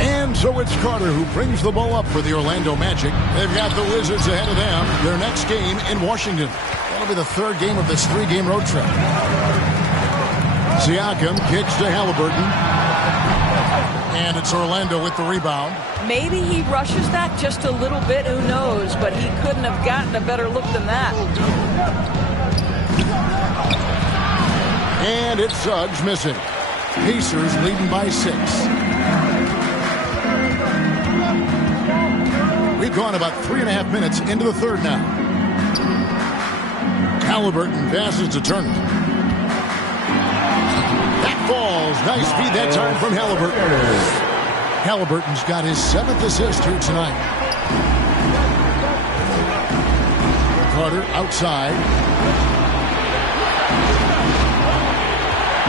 And so it's Carter who brings the ball up for the Orlando Magic. They've got the Wizards ahead of them. Their next game in Washington. That'll be the third game of this 3-game road trip. Siakam kicks to Halliburton. And it's Orlando with the rebound. Maybe he rushes that just a little bit, who knows, but he couldn't have gotten a better look than that. And it's Suggs missing. Pacers leading by 6. We've gone about 3.5 minutes into the third now. Halliburton passes to Turner. That falls. Nice feed that time from Halliburton. Halliburton's got his 7th assist here tonight. Carter outside.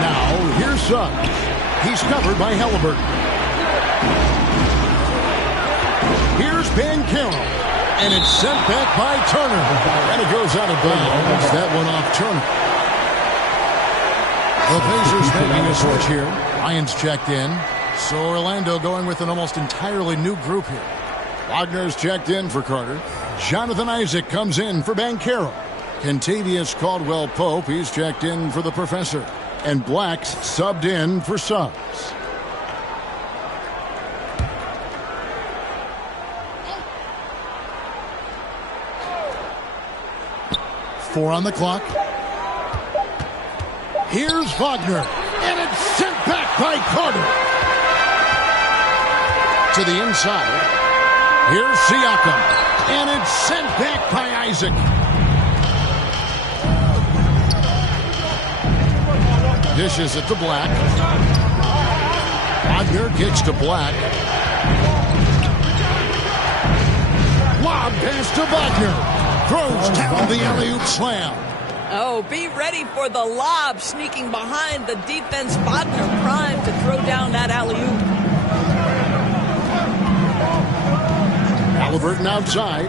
Now, here's Suggs. He's covered by Halliburton. Here's Banchero. And it's sent back by Turner. And it goes out of bounds. That one off Turner. The Pacers making a switch here. Lyons checked in. So Orlando going with an almost entirely new group here. Wagner's checked in for Carter. Jonathan Isaac comes in for Banchero. Kentavious Caldwell-Pope, he's checked in for the Professor. And Black's subbed in for Suggs. Four on the clock. Here's Wagner. And it's sent back by Carter. To the inside. Here's Siakam. And it's sent back by Isaac. Dishes it to Black. Wagner kicks to Black. Lob pass to Wagner. Throws down the alley-oop slam. Oh, be ready for the lob sneaking behind the defense. Wagner primed to throw down that alley-oop. Halliburton outside.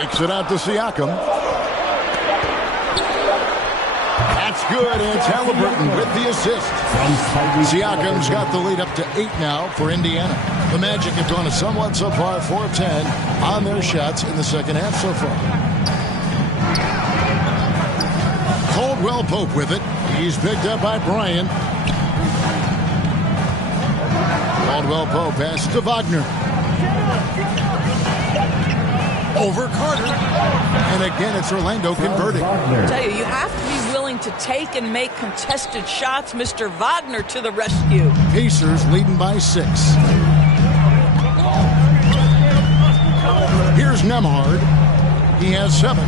Kicks it out to Siakam. That's good, and it's Halliburton with the assist. Siakam's got the lead up to 8 now for Indiana. The Magic have gone a somewhat subpar 4 of 10 on their shots in the second half so far. Caldwell-Pope with it. He's picked up by Bryant. Caldwell-Pope passes to Wagner. Over Carter. And again, it's Orlando converting. I tell you, you have to be willing to take and make contested shots. Mr. Wagner to the rescue. Pacers leading by 6. Here's Nembhard. He has 7.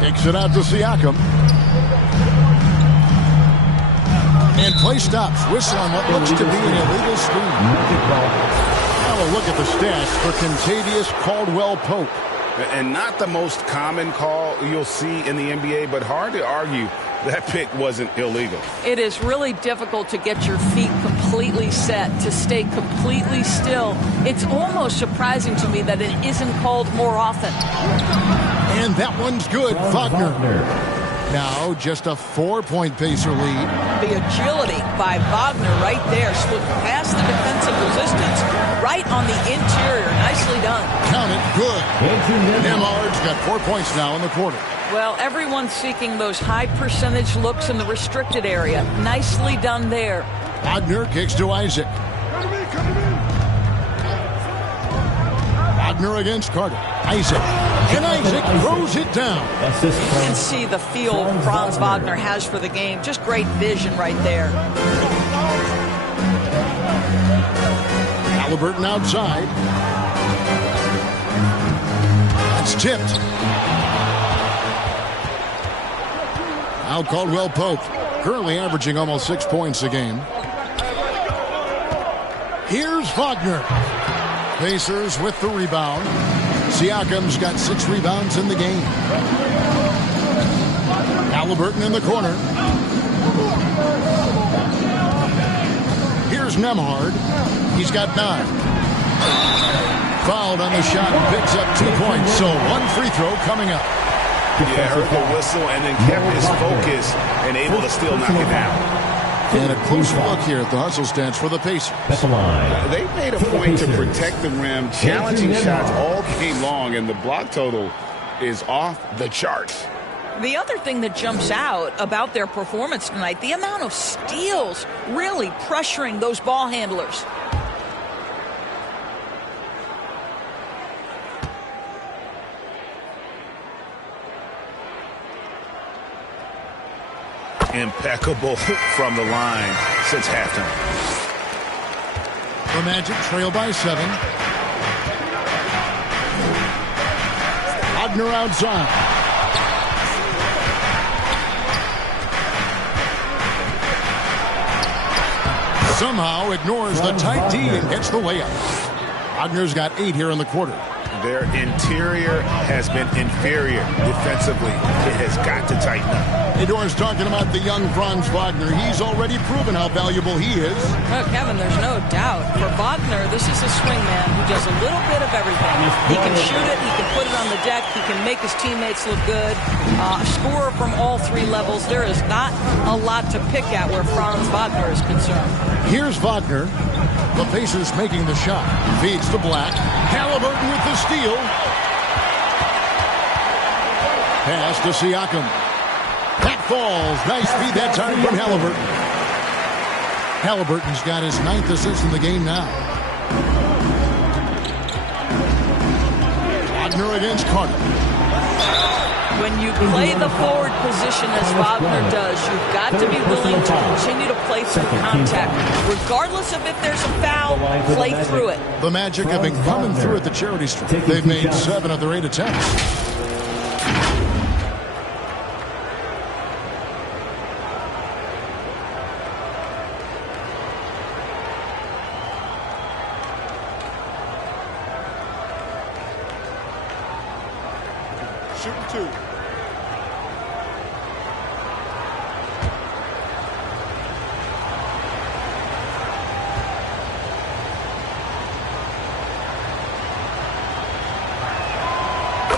Kicks it out to Siakam. And play stops. Whistle on what looks to be an illegal screen. Now a look at the stats for Kentavious Caldwell-Pope. And not the most common call you'll see in the NBA, but hard to argue that pick wasn't illegal. It is really difficult to get your feet completely set, to stay completely still. It's almost surprising to me that it isn't called more often. And that one's good. Wagner. Now just a 4-point Pacer lead. The agility by Wagner right there. Slipped past the defensive resistance, right on the interior. Nicely done. Count it. Good. Nembhard's got 4 points now in the quarter. Well, everyone's seeking those high percentage looks in the restricted area. Nicely done there. Wagner kicks to Isaac. Wagner against Carter. Isaac. And Isaac throws it down. You can see the feel Franz Wagner has for the game. Just great vision right there. Halliburton outside. It's tipped. Now Caldwell-Pope, currently averaging almost 6 points a game. Here's Wagner. Pacers with the rebound. Siakam's got 6 rebounds in the game. Halliburton in the corner. Here's Nembhard. He's got 9. Fouled on the shot and picks up 2 points. So 1 free throw coming up. Yeah, heard the whistle and then kept his focus and able to still knock it down. And a close look here at the hustle stats for the Pacers. They made a point to protect the rim, challenging shots all game long, and the block total is off the charts. The other thing that jumps out about their performance tonight, the amount of steals really pressuring those ball handlers. Impeccable from the line since halftime. The Magic trail by 7. Wagner outside. Somehow ignores the tight D and gets the layup. Wagner's got 8 here in the quarter. Their interior has been inferior defensively. It has got to tighten up. Hey, Doris, talking about the young Franz Wagner. He's already proven how valuable he is. Well, Kevin, there's no doubt. For Wagner, this is a swingman who does a little bit of everything. He can shoot it. He can put it on the deck. He can make his teammates look good. Scorer from all 3 levels. There is not a lot to pick at where Franz Wagner is concerned. Here's Wagner. The Pacers making the shot. Feeds to Black. Halliburton with the steal. Pass to Siakam. That falls. Nice feed that time from Halliburton. Halliburton's got his 9th assist in the game now. Wagner against Carter. When you play the forward position as Wagner does, you've got to be willing to continue to play through contact. Regardless of if there's a foul, play through it. The Magic have been coming through at the charity stripe. They've made 7 of their 8 attempts. Shooting 2.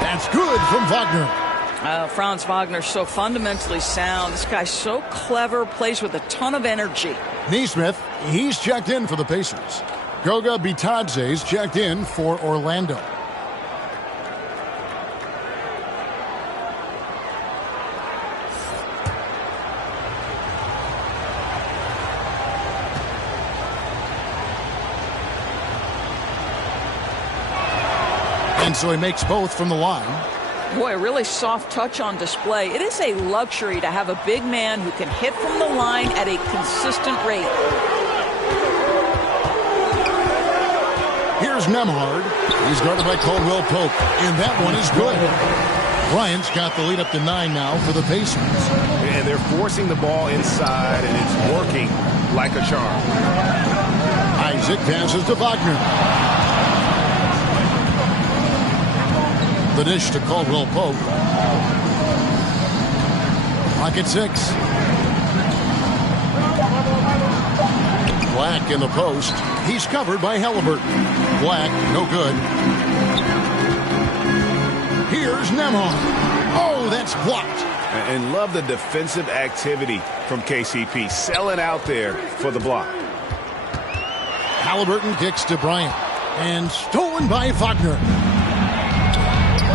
That's good from Wagner. Franz Wagner's so fundamentally sound. This guy's so clever, plays with a ton of energy. Neesmith, he's checked in for the Pacers. Goga Bitadze's checked in for Orlando. And so he makes both from the line. Boy, a really soft touch on display. It is a luxury to have a big man who can hit from the line at a consistent rate. Here's Nembhard. He's guarded by Caldwell Pope, and that one is good. Bryant's got the lead up to 9 now for the Pacers. And they're forcing the ball inside, and it's working like a charm. Isaac passes to Wagner. The dish to Caldwell Pope. Clock at 6. Black in the post. He's covered by Halliburton. Black, no good. Here's Nembhard. Oh, that's blocked. And love the defensive activity from KCP. Selling out there for the block. Halliburton kicks to Bryant. And stolen by Wagner.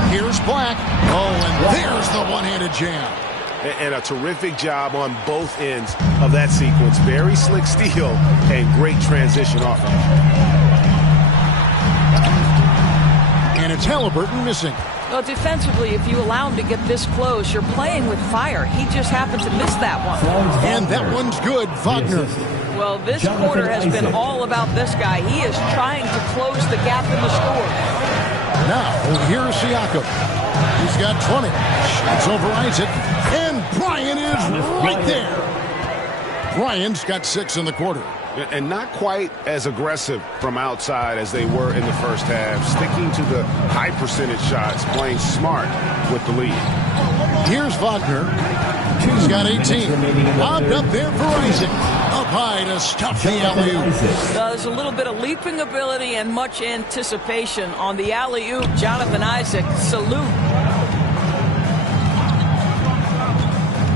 Here's Black. Oh, and there's the one-handed jam. And a terrific job on both ends of that sequence. Very slick steal and great transition offense. And it's Halliburton missing. Well, defensively, if you allow him to get this close, you're playing with fire. He just happened to miss that one. And that one's good, Wagner. Well, this quarter has been all about this guy. He is trying to close the gap in the score. Now, here's Siakam. He's got 20. Shoots over Isaac. And Bryant is right there. Bryant's got 6 in the quarter. And not quite as aggressive from outside as they were in the first half. Sticking to the high percentage shots, playing smart with the lead. Here's Wagner. He's got 18. Lobbed up there for Isaac. Up high to stuff the alley-oop. There's a little bit of leaping ability and much anticipation on the alley-oop. Jonathan Isaac, salute.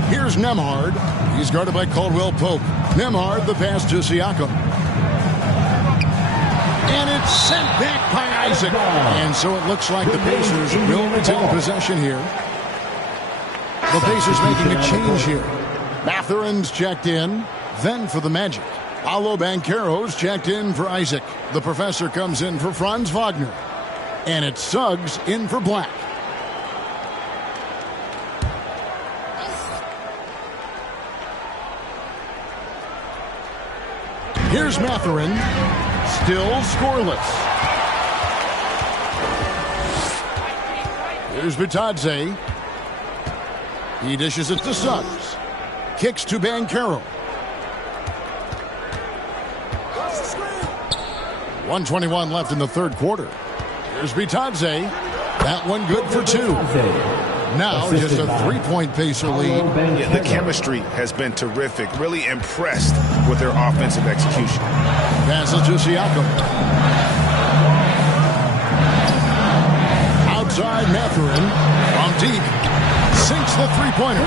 Here's Nembhard. He's guarded by Caldwell Pope. Nembhard, the pass to Siakam. And it's sent back by Isaac. And so it looks like the Pacers will retain possession here. The Pacers making a change here. Mathurin's checked in. Then for the Magic, Paolo Banchero's checked in for Isaac. The Professor comes in for Franz Wagner. And it's Suggs in for Black. Here's Mathurin. Still scoreless. Here's Bitadze. He dishes it to Suggs. Kicks to Banchero. 1:21 left in the third quarter. Here's Bitadze. That one good for two. Now just a three-point Pacer lead. Yeah, the chemistry has been terrific. Really impressed with their offensive execution. Passes to Siakam. Outside Mathurin. From deep. Sinks the three-pointer.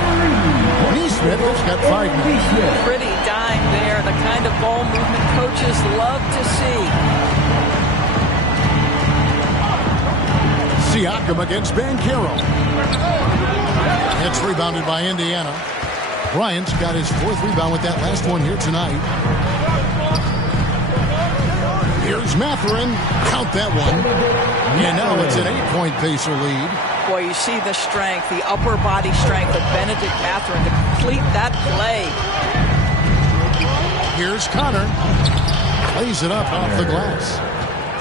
Nesmith has got 5 now. Pretty dime there. The kind of ball movement coaches love to see. Siakam against Banchero. It's rebounded by Indiana. Bryant's got his 4th rebound with that last one here tonight. Here's Mathurin. Count that one. And now it's an 8-point Pacer lead. Boy, you see the strength, the upper body strength of Benedict Mathurin to complete that play. Here's Connor. Plays it up off the glass.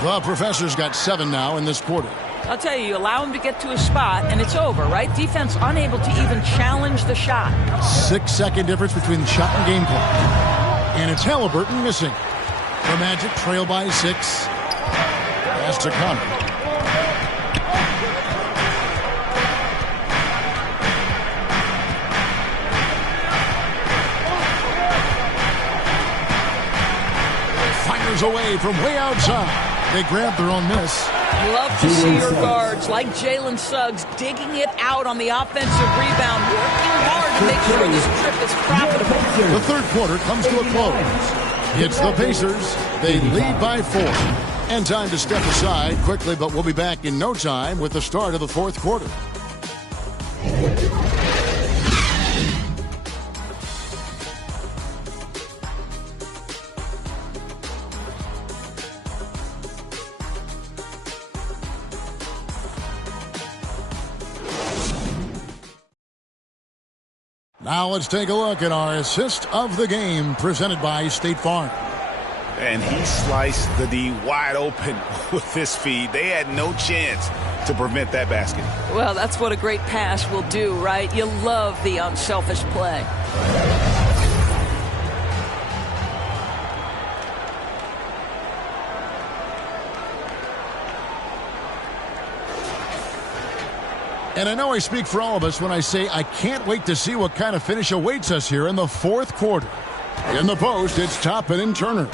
The Professor's got 7 now in this quarter. I'll tell you, allow him to get to a spot, and it's over, right? Defense unable to even challenge the shot. 6-second difference between the shot and game clock. And it's Halliburton missing. The Magic trail by 6. Pass to Connor. Fires away from way outside. They grab their own miss. Love to see your guards like Jalen Suggs digging it out on the offensive rebound, working hard to make sure this trip is profitable. The third quarter comes to a close. It's the Pacers. They lead by 4. And time to step aside quickly, but we'll be back in no time with the start of the fourth quarter. Now let's take a look at our assist of the game presented by State Farm. And he sliced the D wide open with this feed. They had no chance to prevent that basket. Well, that's what a great pass will do, right? You love the unselfish play. And I know I speak for all of us when I say I can't wait to see what kind of finish awaits us here in the fourth quarter. In the post, it's Toppin and Turner.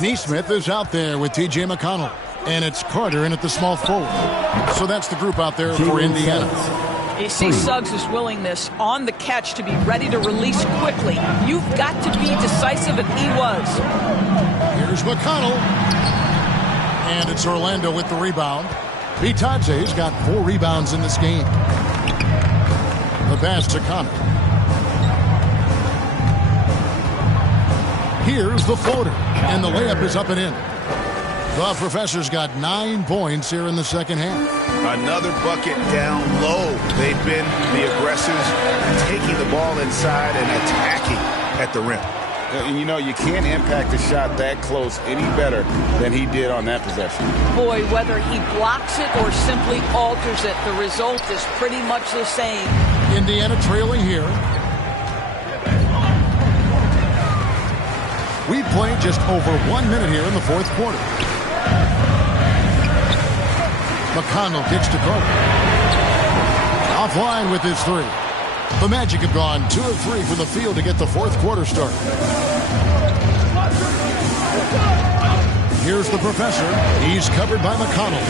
Nesmith is out there with T.J. McConnell. And it's Carter in at the small forward. So that's the group out there for Indiana. You see Suggs' willingness on the catch to be ready to release quickly. You've got to be decisive, and he was. Here's McConnell. And it's Orlando with the rebound. Bitadze's got 4 rebounds in this game. The pass to Connor. Here's the floater. And the layup is up and in. The Professor's got 9 points here in the second half. Another bucket down low. They've been the aggressors, taking the ball inside and attacking at the rim. And you know, you can't impact a shot that close any better than he did on that possession. Boy, whether he blocks it or simply alters it, the result is pretty much the same. Indiana trailing here. We played just over 1 minute here in the fourth quarter. McConnell kicks to Carter. Offline with his 3. The Magic have gone 2 of 3 from the field to get the fourth quarter started. Here's the Professor. He's covered by McConnell.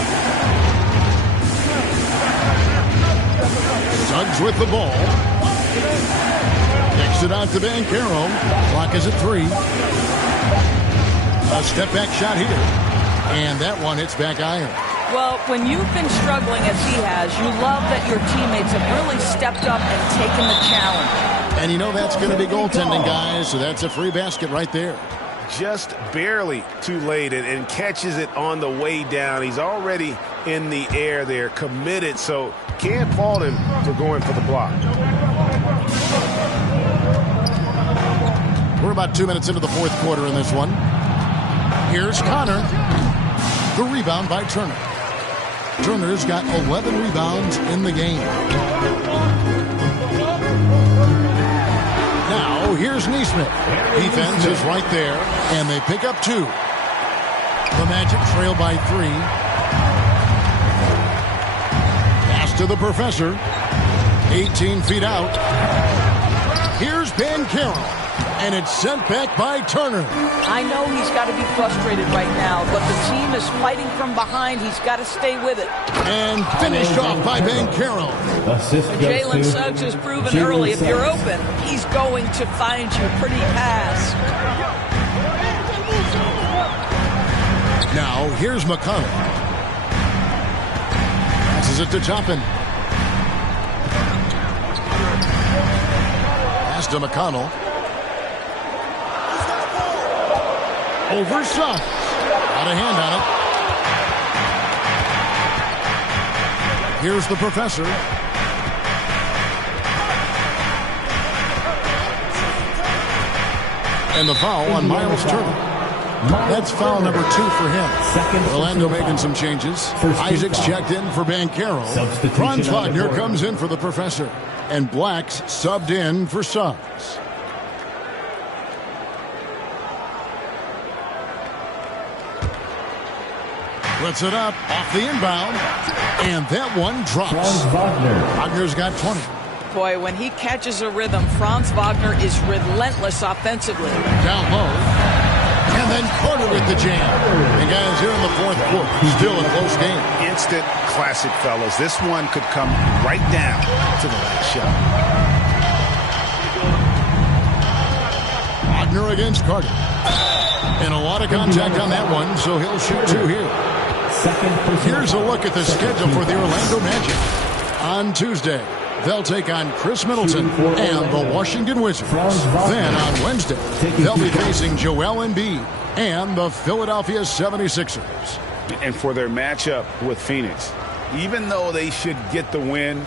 Suggs with the ball. Kicks it out to Banchero. Clock is at 3. A step back shot here. And that one hits back iron. Well, when you've been struggling as he has, you love that your teammates have really stepped up and taken the challenge. And you know that's going to be goaltending, guys, so that's a free basket right there. Just barely too late and catches it on the way down. He's already in the air there, committed, so can't fault him for going for the block. We're about 2 minutes into the fourth quarter in this one. Here's Connor. The rebound by Turner. Turner's got 11 rebounds in the game. Now, here's Neesmith. Defense is right there, and they pick up 2. The Magic trail by 3. Pass to the Professor. 18 feet out. Here's Banchero. And it's sent back by Turner. I know he's got to be frustrated right now, but the team is fighting from behind. He's got to stay with it. And finished off by Banchero. Jalen Suggs has proven early, if you're open, he's going to find you pretty fast. Now, here's McConnell. Passes it to Toppin. Pass to McConnell. Over Suggs. Got a hand on it. Here's the Professor. And the foul on Miles Turner. That's foul number 2 for him. Orlando making some changes. Isaacs checked in for Banchero. Franz Wagner comes in for the Professor. And Blacks subbed in for Suggs. Puts it up off the inbound, and that one drops. Wagner's got 20. Boy, when he catches a rhythm, Franz Wagner is relentless offensively. Down low, and then Carter with the jam. And guys, here in the fourth quarter, still a close game. Instant classic, fellas. This one could come right down to the last shot. Wagner against Carter. And a lot of contact on that one, so he'll shoot 2 here. Here's a look at the schedule for the Orlando Magic. On Tuesday, they'll take on Chris Middleton and the Washington Wizards. Then on Wednesday, they'll be facing Joel Embiid and the Philadelphia 76ers. And for their matchup with Phoenix, even though they should get the win,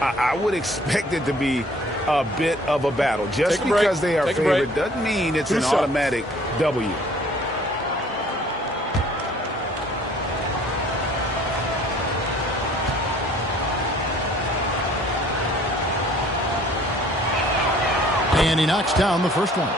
I would expect it to be a bit of a battle. Just because they are favored doesn't mean it's an automatic W. And he knocks down the first one.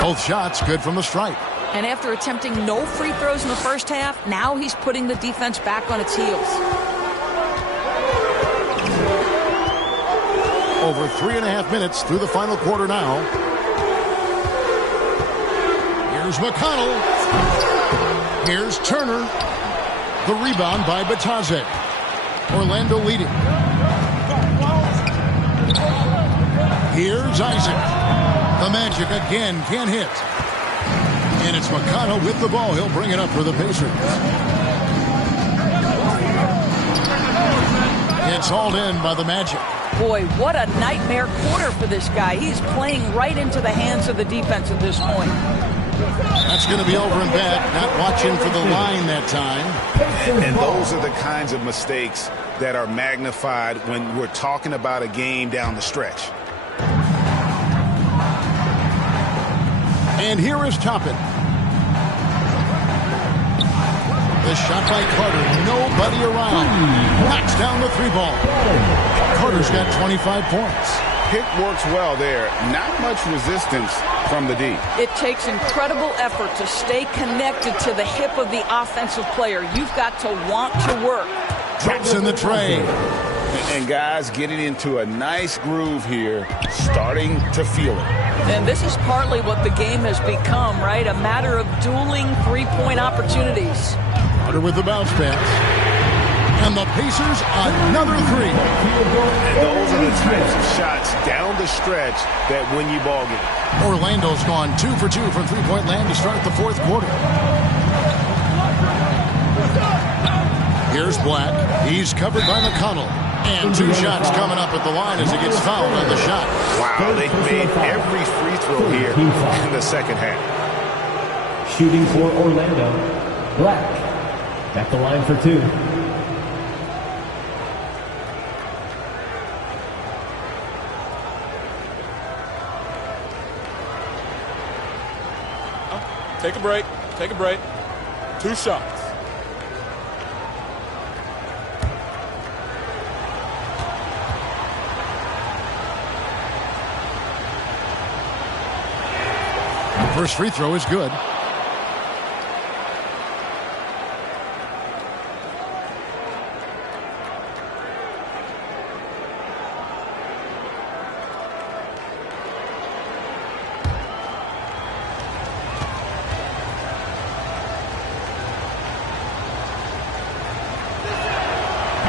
Both shots good from the stripe. And after attempting no free throws in the first half, now he's putting the defense back on its heels. Over 3.5 minutes through the final quarter now. Here's McConnell. Here's Turner. The rebound by Bataze. Orlando leading. Here's Isaac. The Magic again can't hit. And it's McConnell with the ball. He'll bring it up for the Pacers. It's hauled in by the Magic. Boy, what a nightmare quarter for this guy. He's playing right into the hands of the defense at this point. That's going to be over and back. Not watching for the line that time. And those are the kinds of mistakes that are magnified when we're talking about a game down the stretch. And here is Toppin. The shot by Carter. Nobody around. Knocks down the 3-ball. Carter's got 25 points. Pick works well there. Not much resistance from the D. It takes incredible effort to stay connected to the hip of the offensive player. You've got to want to work. Drops in the tray. And guys getting into a nice groove here, starting to feel it. And this is partly what the game has become, right? A matter of dueling three-point opportunities. Carter with the bounce pass. And the Pacers, another three. And those are the types of shots down the stretch that win you ball games. Orlando's gone 2 for 2 from three-point land to start the fourth quarter. Here's Black. He's covered by McConnell. And 2 shots coming up at the line as he gets fouled on the shot. Wow, they made every free throw here in the second half. Shooting for Orlando, Black at the line for 2. Take a break. Take a break. 2 shots. The first free throw is good.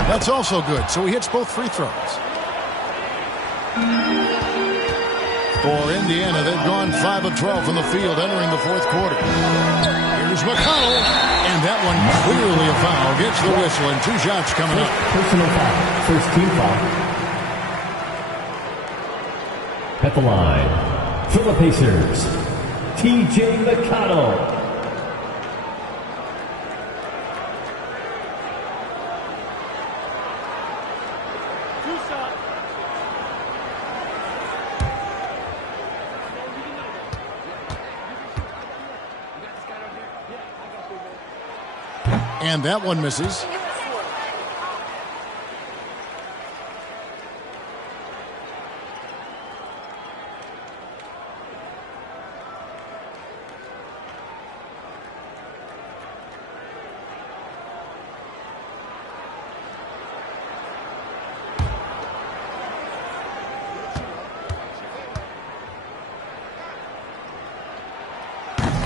That's also good, so he hits both free throws. For Indiana, they've gone 5 of 12 from the field entering the fourth quarter. Here's McConnell, and that one clearly a foul. Gets the whistle, and 2 shots coming up. Personal foul. First team foul. At the line, for the Pacers, T.J. McConnell. And that one misses.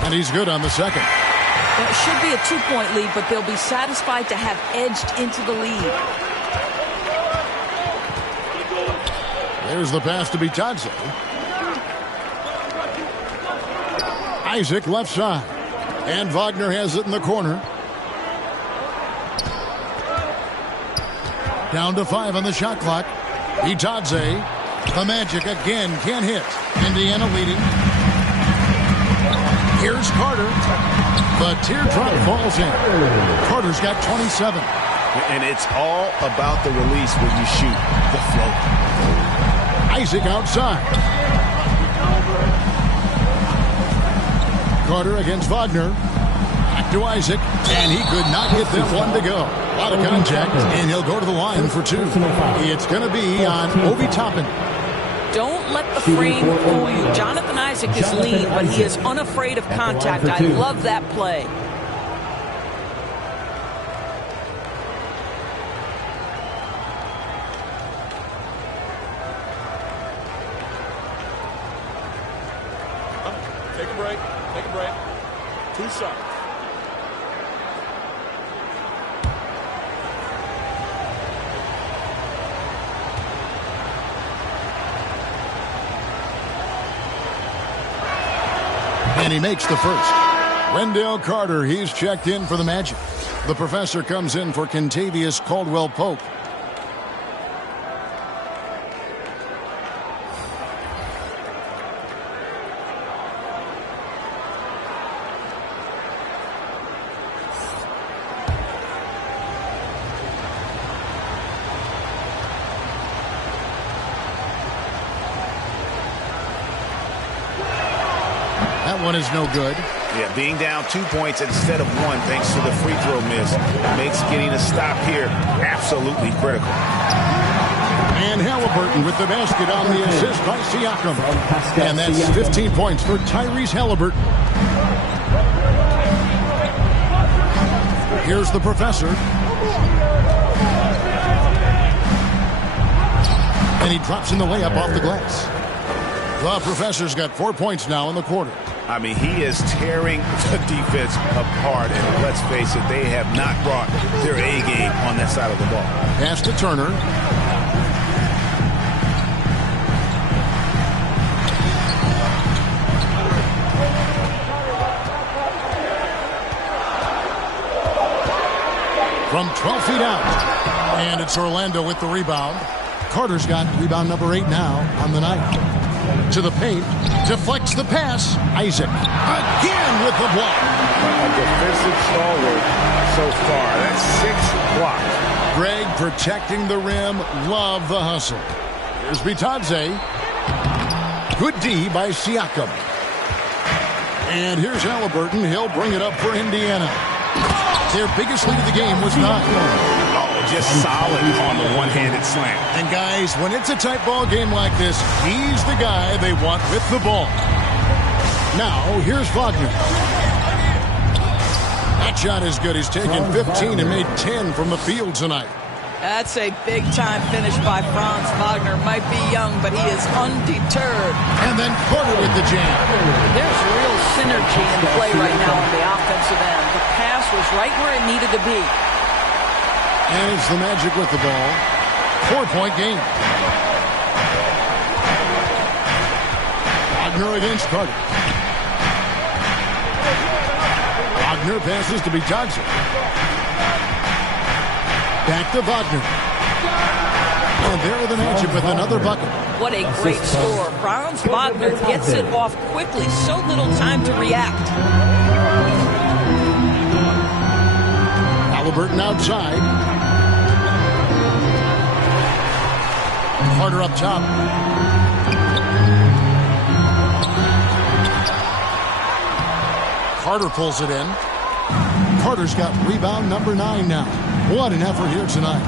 And he's good on the second. It should be a 2-point lead, but they'll be satisfied to have edged into the lead. There's the pass to Bitadze. Isaac left side. And Wagner has it in the corner. Down to 5 on the shot clock. Bitadze. The Magic again can't hit. Indiana leading. Here's Carter. The teardrop falls in. Carter's got 27. And it's all about the release when you shoot the float. Isaac outside. Carter against Wagner. Back to Isaac. And he could not get that one to go. A lot of contact, and he'll go to the line for 2. It's going to be on Obi Toppin. Don't let the frame fool you. Jonathan Isaac is lean, but he is unafraid of contact. I love that play. Take a break. Take a break. 2 shots. And he makes the first. Wendell Carter, he's checked in for the Magic. The professor comes in for Kentavious Caldwell-Pope. That one is no good. Yeah, being down 2 points instead of 1 thanks to the free throw miss makes getting a stop here absolutely critical. And Halliburton with the basket on the assist by Siakam. And that's 15 points for Tyrese Halliburton. Here's the professor. And he drops in the layup off the glass. The Professor's got 4 points now in the quarter. I mean, he is tearing the defense apart. And let's face it, they have not brought their A game on that side of the ball. Pass to Turner. From 12 feet out. And it's Orlando with the rebound. Carter's got rebound number 8 now on the night. To the paint. Deflects the pass. Isaac again with the block. A defensive stalwart so far. That's 6 blocks. Greg protecting the rim. Love the hustle. Here's Bitadze. Good D by Siakam. And here's Halliburton. He'll bring it up for Indiana. Their biggest lead of the game was 9. Oh, just solid on the one-handed slam. And guys, when it's a tight ball game like this, he's the guy they want with the ball. Now, here's Wagner. That shot is good. He's taken 15 and made 10 from the field tonight. That's a big-time finish by Franz Wagner. Might be young, but he is undeterred. And then Carter with the jam. There's real synergy in play right now on the offensive end. The pass was right where it needed to be. And it's the Magic with the ball. 4-point game. Wagner against Carter. Wagner passes to Bitadze. Back to Wagner. And there the Magic with another bucket. What a great score. Franz Wagner gets it off quickly. So little time to react. Halliburton outside. Carter up top. Carter pulls it in. Carter's got rebound number 9 now. What an effort here tonight.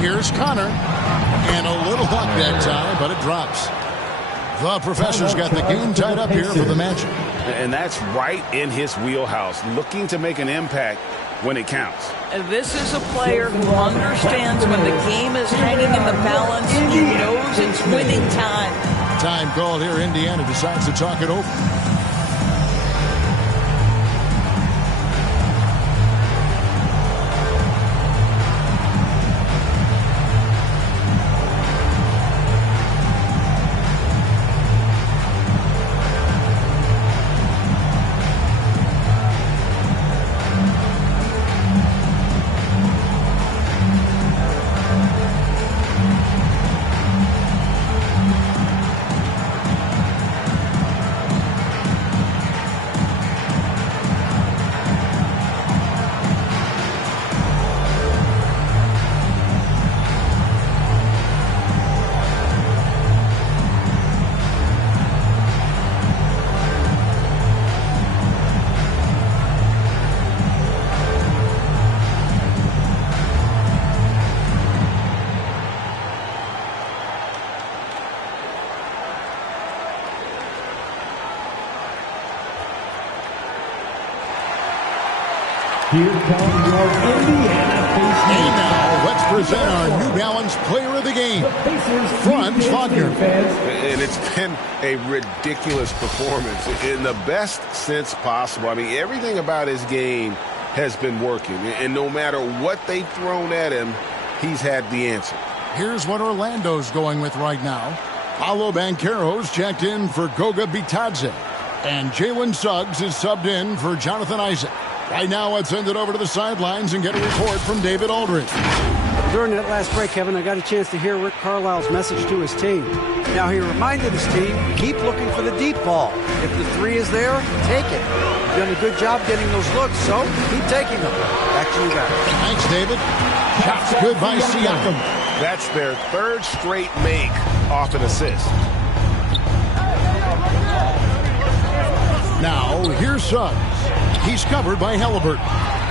Here's Connor. And a little luck that time, but it drops. The Professor's got the game tied up here for the Magic. And that's right in his wheelhouse, looking to make an impact when it counts. This is a player who understands when the game is hanging in the balance. He knows it's winning time. Time called here. Indiana decides to talk it over. Here comes your Indiana Pacers. And now, let's present our New Balance Player of the Game, Franz Wagner. And it's been a ridiculous performance in the best sense possible. I mean, everything about his game has been working. And no matter what they've thrown at him, he's had the answer. Here's what Orlando's going with right now. Paolo Banchero's checked in for Goga Bitadze. And Jalen Suggs is subbed in for Jonathan Isaac. Right now, let's send it over to the sidelines and get a report from David Aldridge. During that last break, Kevin, I got a chance to hear Rick Carlisle's message to his team. Now, he reminded his team, keep looking for the deep ball. If the 3 is there, take it. You've done a good job getting those looks, so keep taking them. Back to you guys. Thanks, David. Shots good by Siakam. That's their 3rd straight make off an assist. Now, here's Suggs. He's covered by Halliburton.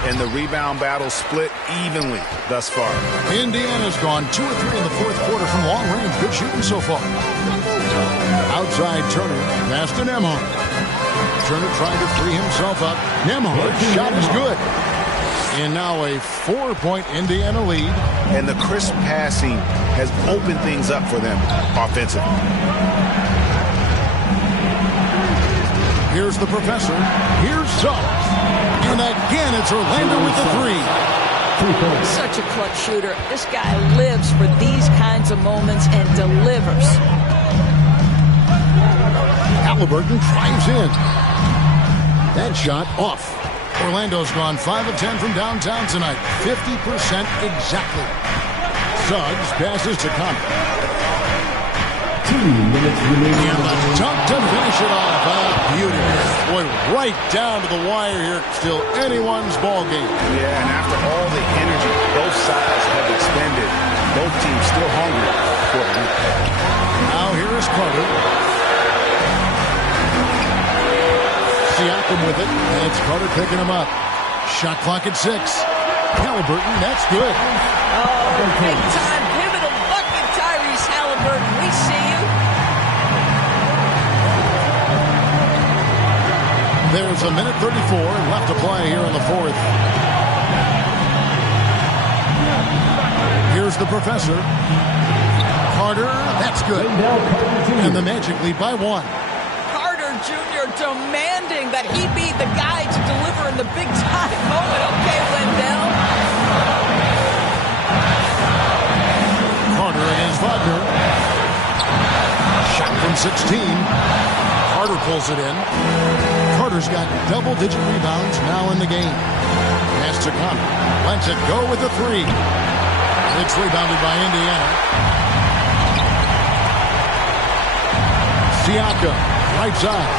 And the rebound battle split evenly thus far. Indiana's gone 2 of 3 in the 4th quarter from long range. Good shooting so far. Outside Turner. Pass to Nembhard. Turner trying to free himself up. Nembhard's shot is good. And now a 4-point Indiana lead. And the crisp passing has opened things up for them offensively. Here's the professor. Here's Suggs. And again, it's Orlando with the three. Such a clutch shooter. This guy lives for these kinds of moments and delivers. Halliburton drives in. That shot off. Orlando's gone 5 of 10 from downtown tonight. 50% exactly. Suggs passes to Connor. 2 minutes remaining. And the dunk to finish it off. Beauty. Boy, right down to the wire here. Still anyone's ball game. Yeah, and after all the energy both sides have expended, both teams still hungry for a win. Now here is Carter. Siakam with it, and it's Carter picking him up. Shot clock at 6. Halliburton, that's good. Oh, big time pivotal bucket, Tyrese Halliburton. We see you. There's a minute 34 left to play here in the fourth. Here's the professor. Carter, that's good. And the Magic lead by 1. Carter Jr. demanding that he be the guy to deliver in the big time moment. Okay, Wendell. Carter against Wagner. Shot from 16. Carter pulls it in. Carter's got double-digit rebounds now in the game. Pass to Connor. Lets it go with the three. It's rebounded by Indiana. Siakam, right side.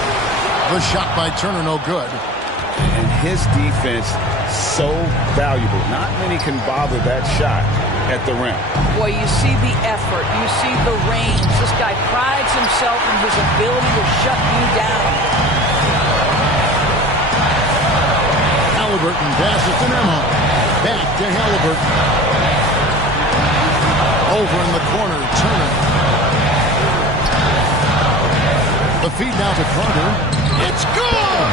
The shot by Turner, no good. And his defense so valuable. Not many can bother that shot at the rim. Boy, you see the effort. You see the range. This guy prides himself in his ability to shut you down. Halliburton passes to Nemo. Back to Halliburton. Over in the corner, Turner. The feed now to Carter. It's good!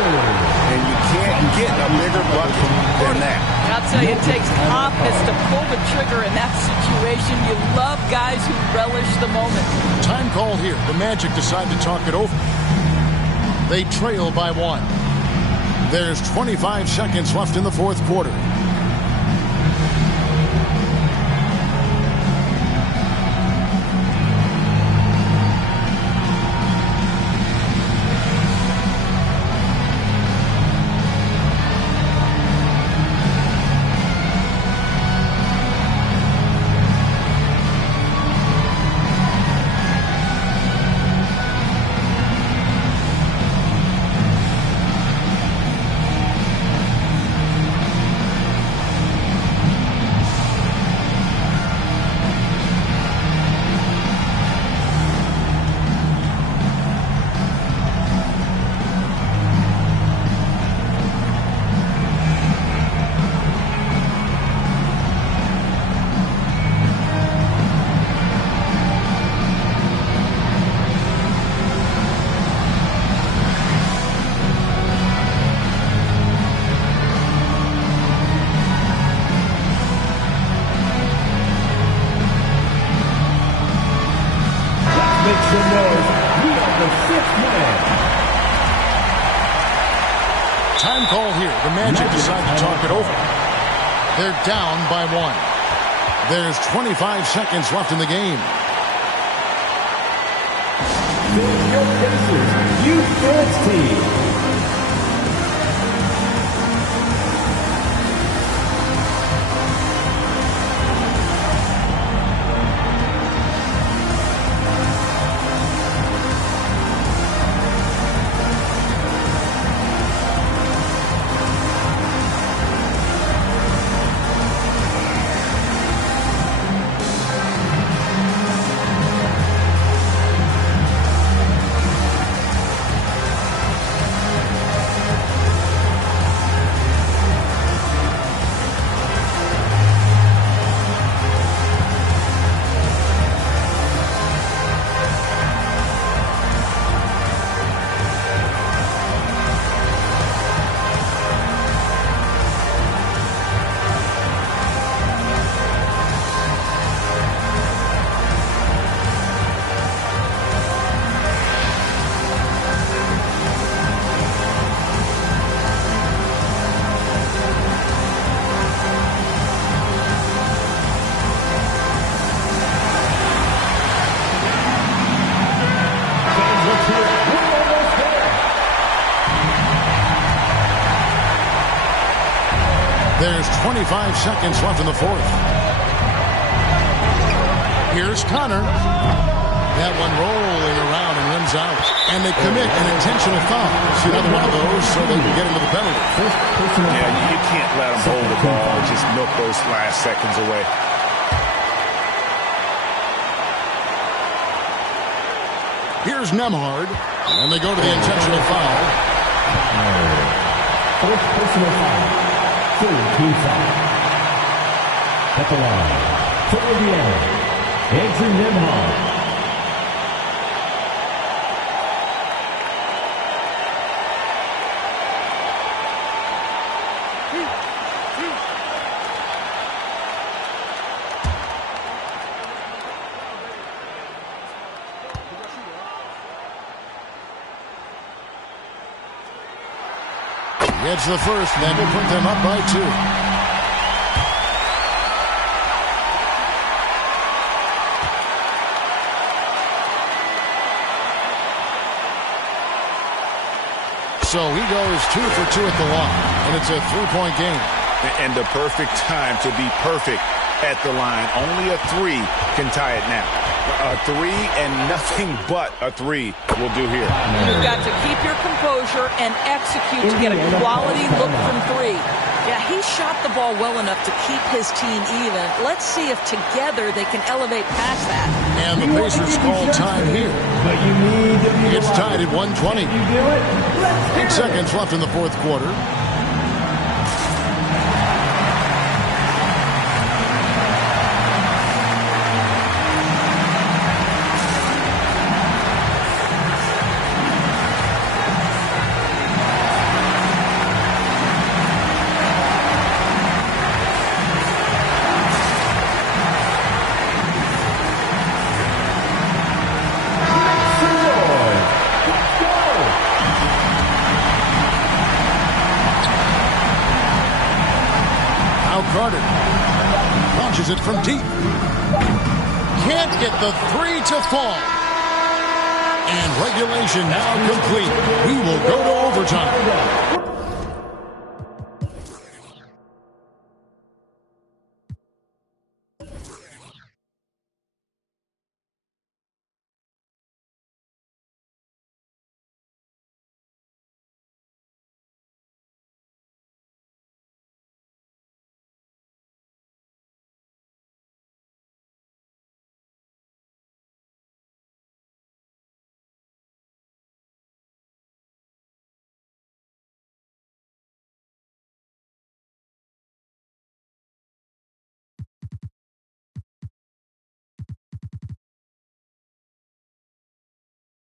And you can't get a bigger bucket than that. I'll tell you, it takes confidence to pull the trigger in that situation. You love guys who relish the moment. Time call here. The Magic decide to talk it over. They trail by 1. There's 25 seconds left in the fourth quarter. Time call here. The Magic decide to talk it over. They're down by 1. There's 25 seconds left in the game. Your Pacers, Youth Dance Team. 25 seconds left in the fourth. Here's Connor. That one rolling around and rims out. And they commit an intentional foul. It's another one of those so they can get into the penalty. Yeah, you can't let them hold the ball and just milk those last seconds away. Here's Nembhard. And they go to the intentional foul. First personal foul. Team foul. At the line. For Indiana, Andrew Nembhard. Gets the first, and that will put them up by 2. So he goes 2 for 2 at the line, and it's a 3-point game. And the perfect time to be perfect at the line. Only a 3 can tie it now. A 3 and nothing but a 3 will do here. You've got to keep your composure and execute to get a quality look from 3. Yeah, he shot the ball well enough to keep his team even. Let's see if together they can elevate past that. And the Pacers call time here. It's tied at 120. 8 seconds left in the fourth quarter. Carter launches it from deep. Can't get the 3 to fall. And regulation now complete. We will go to overtime.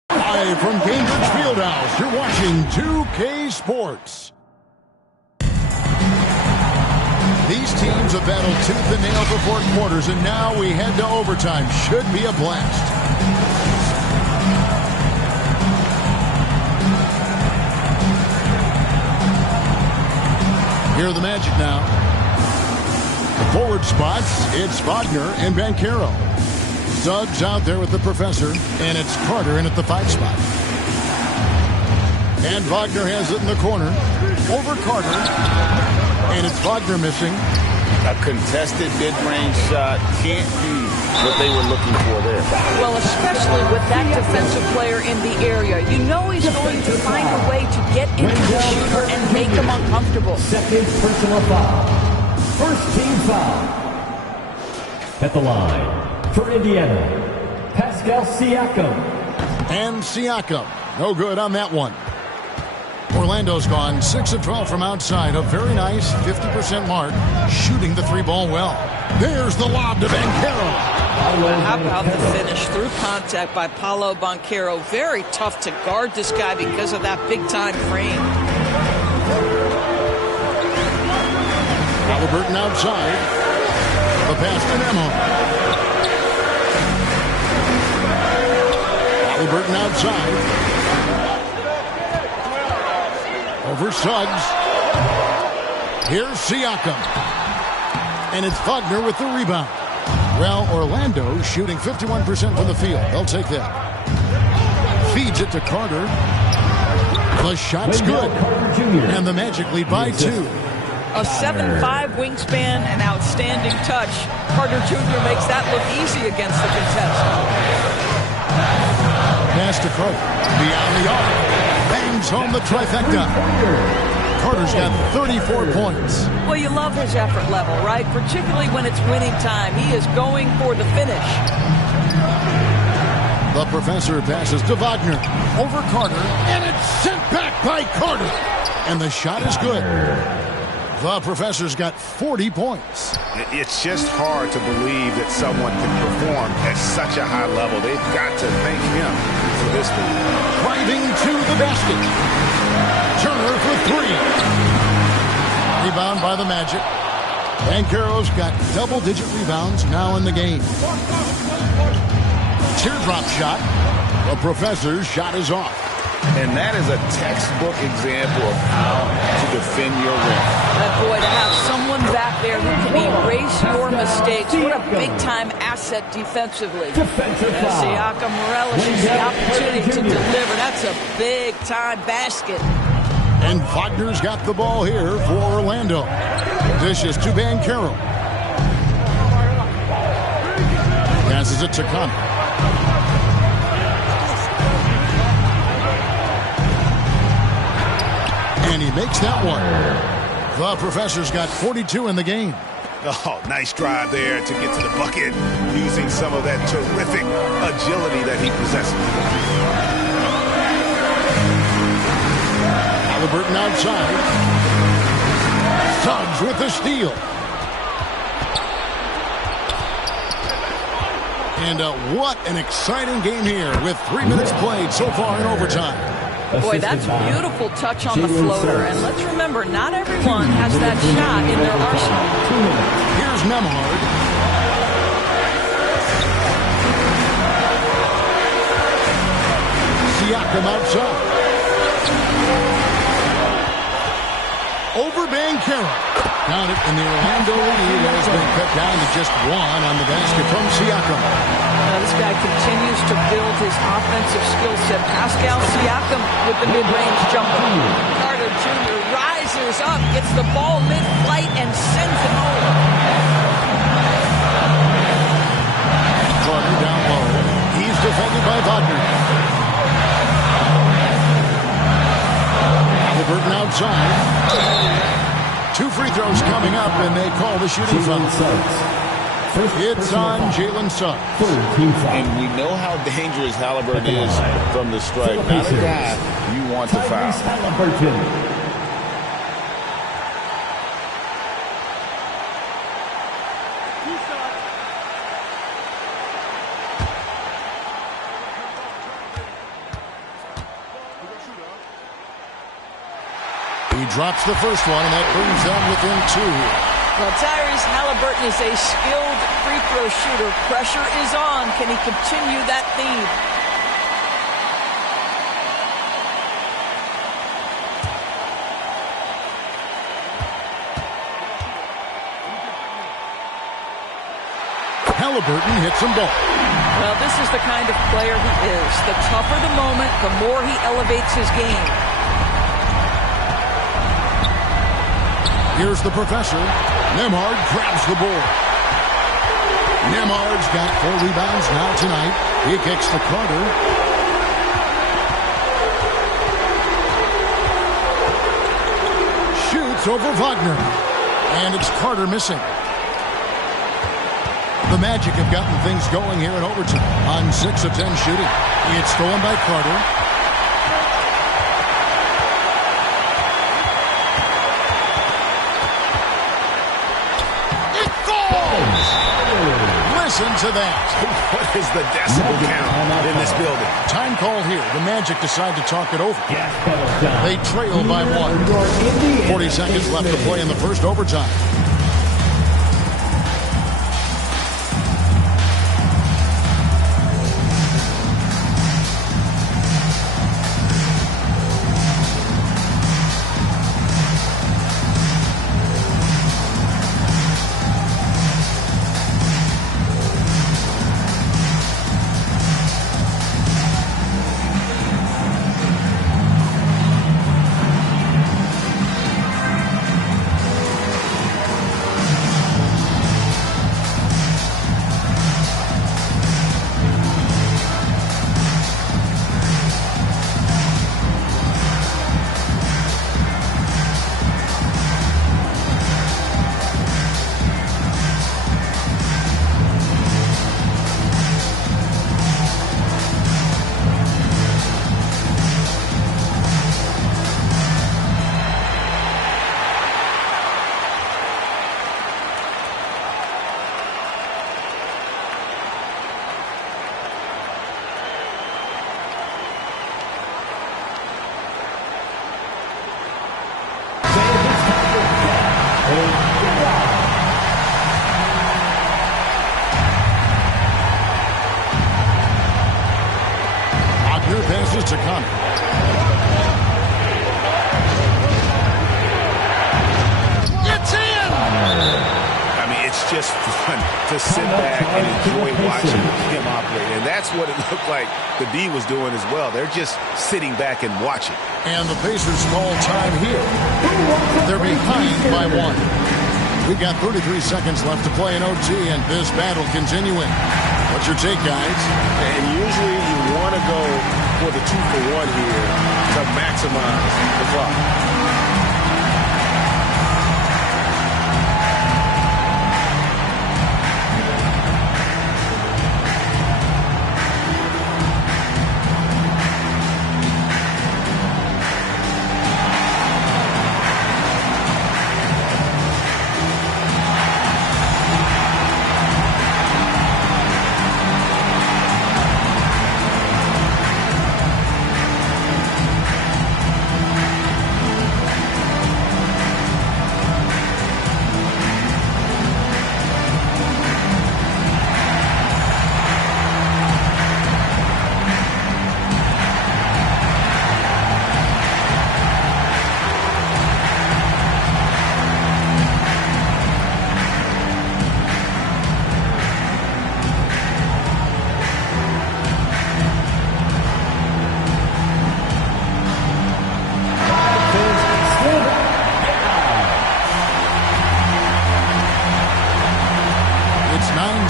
Live from Cambridge Fieldhouse, you're watching 2K Sports. These teams have battled tooth and nail for 4 quarters, and now we head to overtime. Should be a blast. Here are the Magic now. The forward spots, it's Wagner and Banchero. Doug's out there with the professor, and it's Carter in at the 5 spot. And Wagner has it in the corner. Over Carter. And it's Wagner missing. A contested mid-range shot can't be what they were looking for there. Well, especially with that defensive player in the area. You know he's going to find a way to get into the shooter and make him uncomfortable. Second personal foul. First team foul. At the line. For Indiana, Pascal Siakam. And Siakam, no good on that one. Orlando's gone 6 of 12 from outside. A very nice 50% mark, shooting the 3-ball well. There's the lob to Banchero. How about the finish through contact by Paolo Banchero? Very tough to guard this guy because of that big-time frame. Halliburton outside. The pass to Nembhard. Halliburton outside. Over Suggs. Here's Siakam. And it's Wagner with the rebound. Well, Orlando shooting 51% from the field. They'll take that. Feeds it to Carter. The shot's good. And the Magic lead by 2. A 7'5" wingspan, an outstanding touch. Carter Jr. makes that look easy against the contestant. Pass to Carter. Beyond the arc. Bangs home the trifecta. Carter's got 34 points. Well, you love his effort level, right? Particularly when it's winning time. He is going for the finish. The professor passes to Wagner. Over Carter. And it's sent back by Carter. And the shot is good. The professor's got 40 points. It's just hard to believe that someone can perform at such a high level. They've got to thank him for this thing. Driving to the basket. Turner for three. Rebound by the Magic. Banchero's got double-digit rebounds now in the game. Teardrop shot. The professor's shot is off. And that is a textbook example of how to defend your rim. And boy, to have someone back there who can erase your mistakes, what a big-time asset defensively. As Siakam relishes the opportunity to deliver. That's a big-time basket. And Wagner's got the ball here for Orlando. Dishes to Banchero. Passes it to Connor. And he makes that one. The professor's got 42 in the game. Oh, nice drive there to get to the bucket using some of that terrific agility that he possesses. Halliburton outside. Suggs with the steal. And what an exciting game here with 3 minutes played so far in overtime. Boy, that's a beautiful touch on the floater. And let's remember, not everyone has that shot in their arsenal. Here's Nembhard. Siakam outside. Over Banchero. Got it, and the Orlando lead has been cut down to just one on the basket from Siakam. This guy continues to build his offensive skill set. Pascal Siakam with the mid-range jumper. Carter Jr. rises up, gets the ball mid-flight, and sends it home. Carter down low. He's defended by Wagner. Halliburton outside. 2 free throws coming up, and they call the shooting foul. It's on Jalen Suggs. And we know how dangerous Halliburton is from the stripe. Not a guy you want to foul. He drops the first one, and that brings them within 2. Well, Tyrese Halliburton is a skilled free throw shooter. Pressure is on. Can he continue that theme? Halliburton hits them both. Well, this is the kind of player he is. The tougher the moment, the more he elevates his game. Here's the professor. Nembhard grabs the board. Nembhard's got 4 rebounds now tonight. He kicks to Carter. Shoots over Wagner. And it's Carter missing. The Magic have gotten things going here in overtime on 6 of 10 shooting. It's stolen by Carter. Listen to that. What is the decibel count in this building? Time called here. The Magic decide to talk it over. They trail by 1. 40 seconds left to play in the first overtime. it to Connor. It's in! I mean, it's just fun to sit back and enjoy watching him operate. And that's what it looked like the D was doing as well. They're just sitting back and watching. And the Pacers call time here. They're behind by 1. We got 33 seconds left to play in OT, and this battle continuing. What's your take, guys? And usually you want to go for the 2-for-1 here to maximize the clock.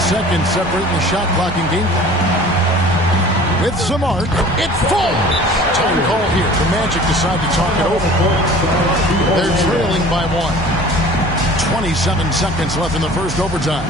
Seconds separating the shot clock and game clock. With some arc, it falls. Time call here. The Magic decide to talk it over. They're trailing by 1. 27 seconds left in the first overtime.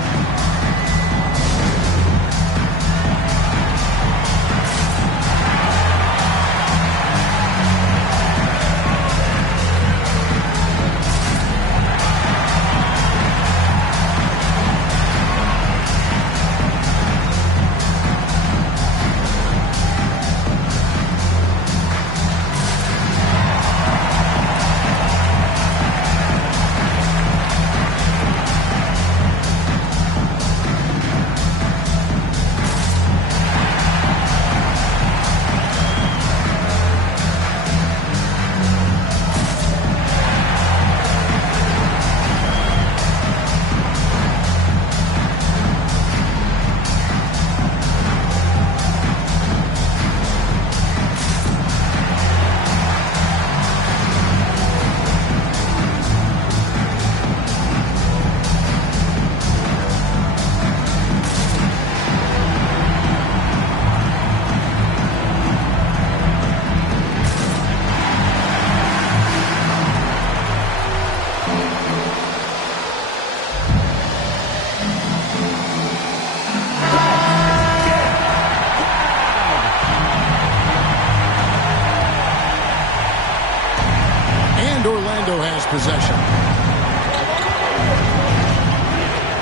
Possession.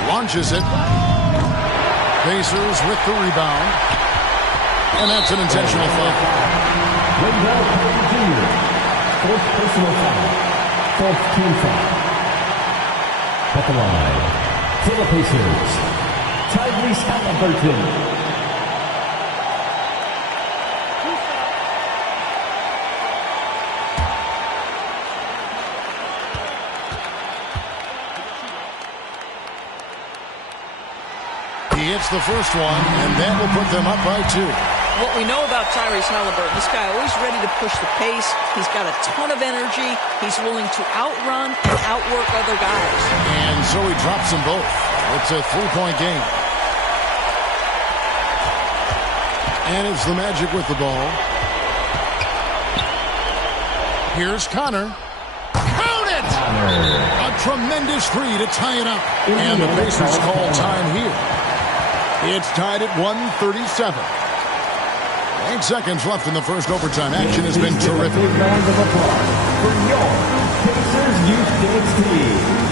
Launches it. Pacers with the rebound. And that's an intentional foul. Wendell Carter Jr. Fourth personal foul. Fourth team foul. At the line for the Pacers, Tyrese Halliburton. He hits the first one, and that will put them up by 2. What we know about Tyrese Halliburton, this guy always ready to push the pace. He's got a ton of energy. He's willing to outrun and outwork other guys. And so he drops them both. It's a 3-point game. And it's the Magic with the ball. Here's Connor. Count it! A tremendous 3 to tie it up. And the Pacers call time here. It's tied at 1:37. 8 seconds left in the first overtime. Action has been terrific. A round of applause for your Pacers Youth Dance Team.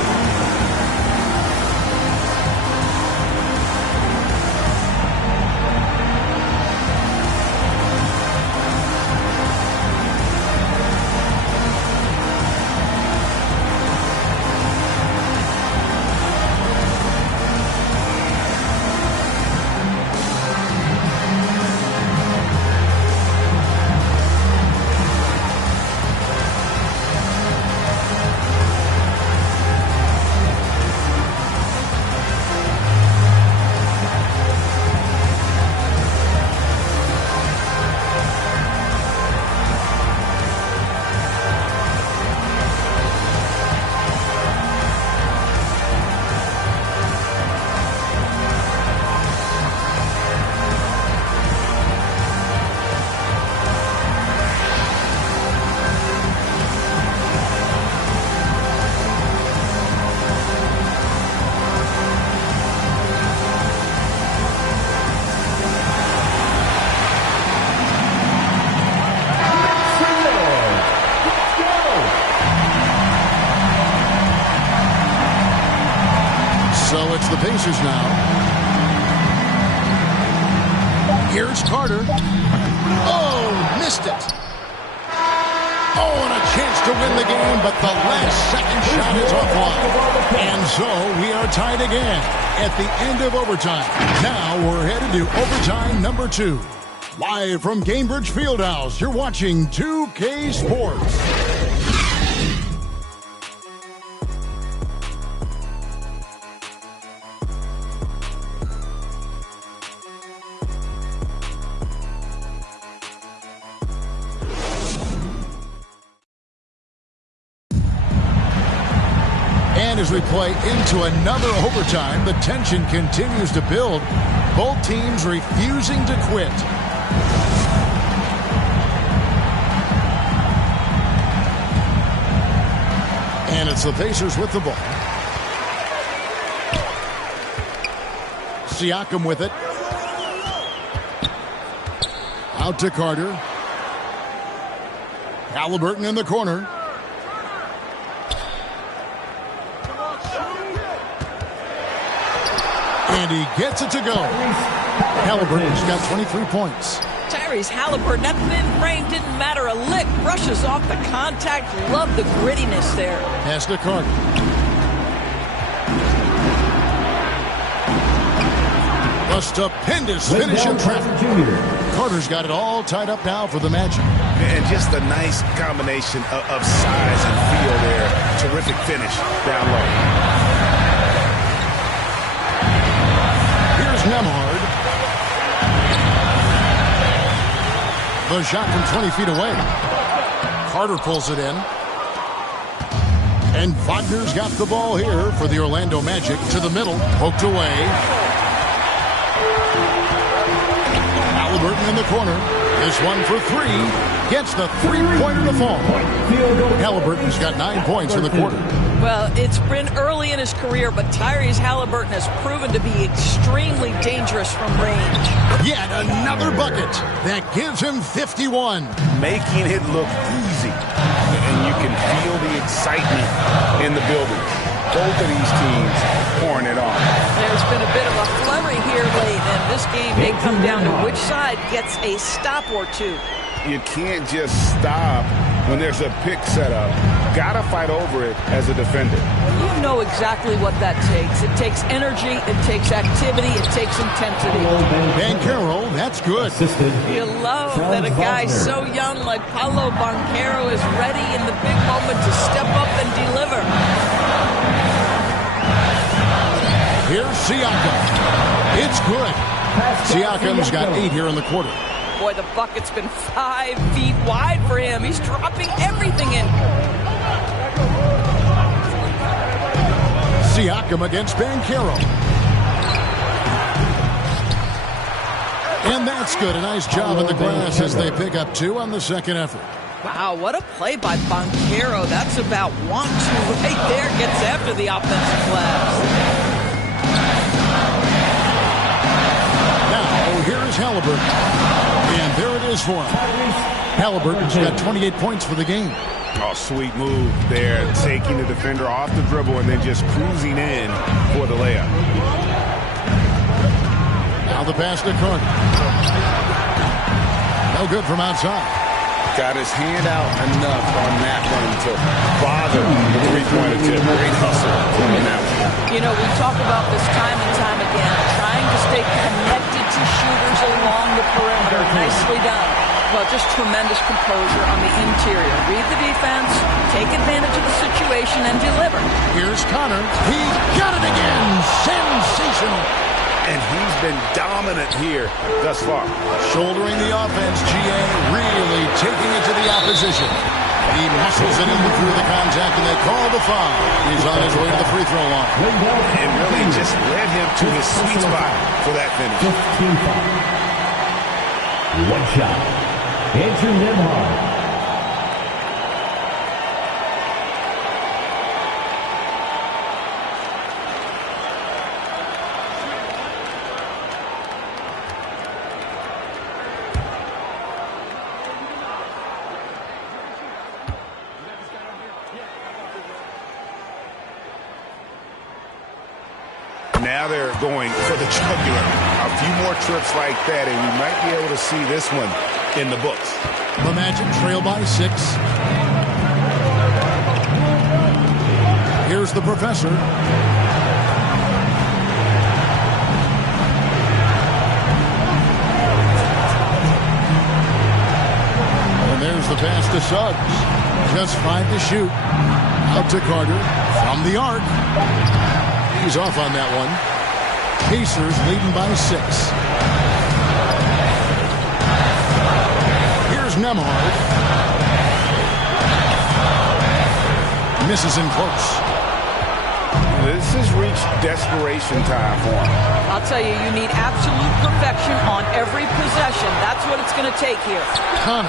Pacers now. Here's Carter. Oh, missed it. Oh, and a chance to win the game, but the last second shot is offline. And so we are tied again at the end of overtime. Now we're headed to overtime number 2. Live from Gainbridge Fieldhouse, you're watching 2K Sports. And as we play into another overtime, the tension continues to build. Both teams refusing to quit. And it's the Pacers with the ball. Siakam with it. Out to Carter. Haliburton in the corner. And he gets it to go. Haliburton's got 23 points. Tyrese Haliburton, that thin frame didn't matter a lick. Brushes off the contact. Love the grittiness there. Pass to Carter. A stupendous finish in traffic. Carter's got it all tied up now for the Magic. And just a nice combination of size and feel there. Terrific finish down low. Nembhard. The shot from 20 feet away. Carter pulls it in. And Wagner's got the ball here for the Orlando Magic. To the middle. Poked away. Haliburton in the corner. This one for 3. Gets the three-pointer to fall. Haliburton's got 9 points in the quarter. Well, it's been early in his career, but Tyrese Haliburton has proven to be extremely dangerous from range. Yet another bucket that gives him 51. Making it look easy. And you can feel the excitement in the building. Both of these teams pouring it on. There's been a bit of a flurry here late, and this game may come down to which side gets a stop or two. You can't just stop when there's a pick set up. Gotta fight over it as a defender. You know exactly what that takes. It takes energy, it takes activity, it takes intensity. Banchero, that's good. You love that a guy so young like Paolo Banchero is ready in the big moment to step up and deliver. Here's Siakam. It's good. Siakam's got 8 here in the quarter. Boy, the bucket's been 5 feet wide for him. He's dropping everything in. Siakam against Banchero. And that's good. A nice job in the glass as they pick up 2 on the second effort. Wow, what a play by Banchero. That's about 1-2 right there. Gets after the offensive glass. Now, here is Haliburton. And there it is for him. Haliburton's got 28 points for the game. Oh, sweet move there. Taking the defender off the dribble and then just cruising in for the layup. Now the pass to Carter. No good from outside. Got his hand out enough on that one to bother the three-point attempt. Great hustle on that one. You know, we talk about this time and time again, trying to stay connected to shooters along the perimeter. Nicely done. Well, just tremendous composure on the interior. Read the defense, take advantage of the situation, and deliver. Here's Connor. He got it again. Sensational. And he's been dominant here thus far. Shouldering the offense, GA really taking it to the opposition. He muscles it in through the contact, and they call the foul. He's on his way to the free throw line. And really just led him to his sweet spot for that finish. One shot. Andrew Nembhard. Now they're going for the jugular. A few more trips like that, and we might be able to see this one in the books. The Magic trail by 6. Here's the professor. And there's the pass to Suggs. Just 5 to shoot. Out to Carter from the arc. He's off on that one. Pacers leading by 6. Here's Nembhard. Misses in close. This has reached desperation time for him. I'll tell you, you need absolute perfection on every possession. That's what it's going to take here. Connor.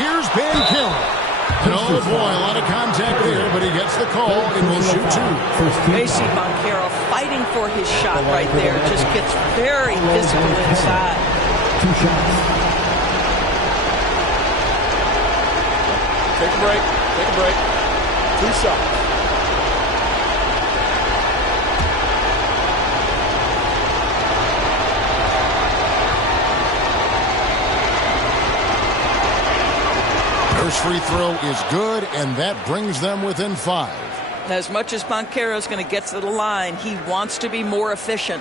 Here's Banchero. And oh boy, a lot of contact there, but he gets the call and will shoot 2. Macy Banchero fighting for his shot right there. Just gets very physical inside. 2 shots. Take a break. Take a break. 2 shots. First free throw is good, and that brings them within 5. As much as Banchero is going to get to the line, he wants to be more efficient.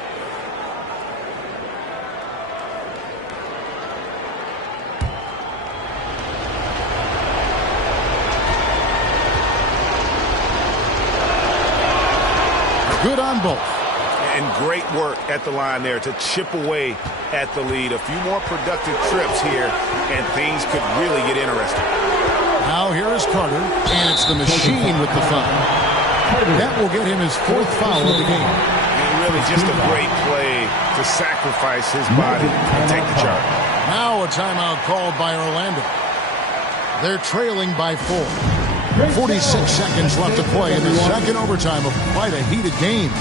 Good on both. And great work at the line there to chip away at the lead. A few more productive trips here, and things could really get interesting. Now here is Carter, and it's the machine with the foul. That will get him his 4th foul of the game. And really just a great play to sacrifice his body and take the charge. Now a timeout called by Orlando. They're trailing by 4. 46 seconds left to play in the second overtime of quite a heated game.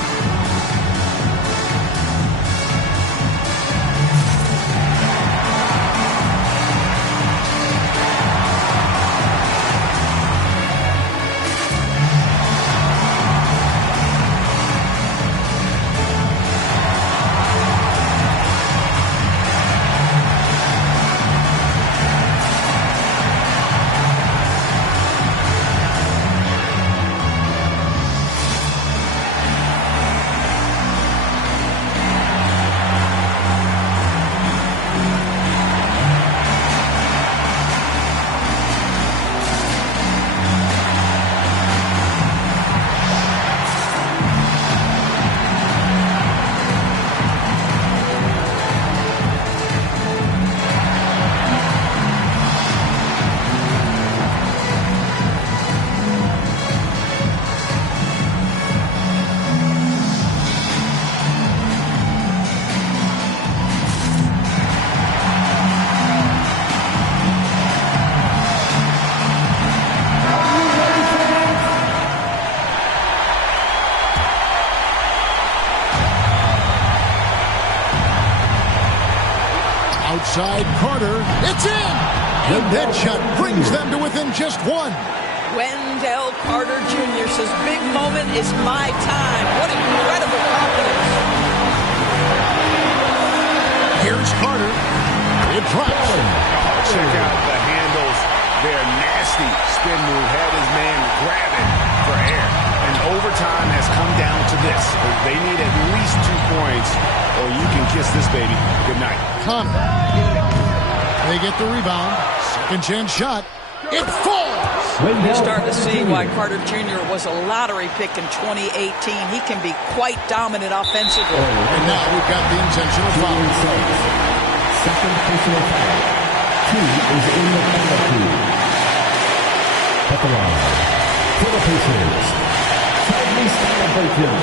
Outside Carter, it's in! And that shot brings them to within just 1. Wendell Carter Jr. says, big moment is my time. What incredible confidence. Here's Carter. It drops. Check out the handles. Their nasty spin move had his man grabbing for air. And overtime has come down to this. They need at least 2 points, or you can kiss this baby goodnight. Connor. They get the rebound. Second chance shot. It falls. You're starting to see why Carter Jr. was a lottery pick in 2018. He can be quite dominant offensively. And now we've got the intentional foul. Second personal foul. 2 is in the penalty. At the line. For the Pacers. Timely celebration.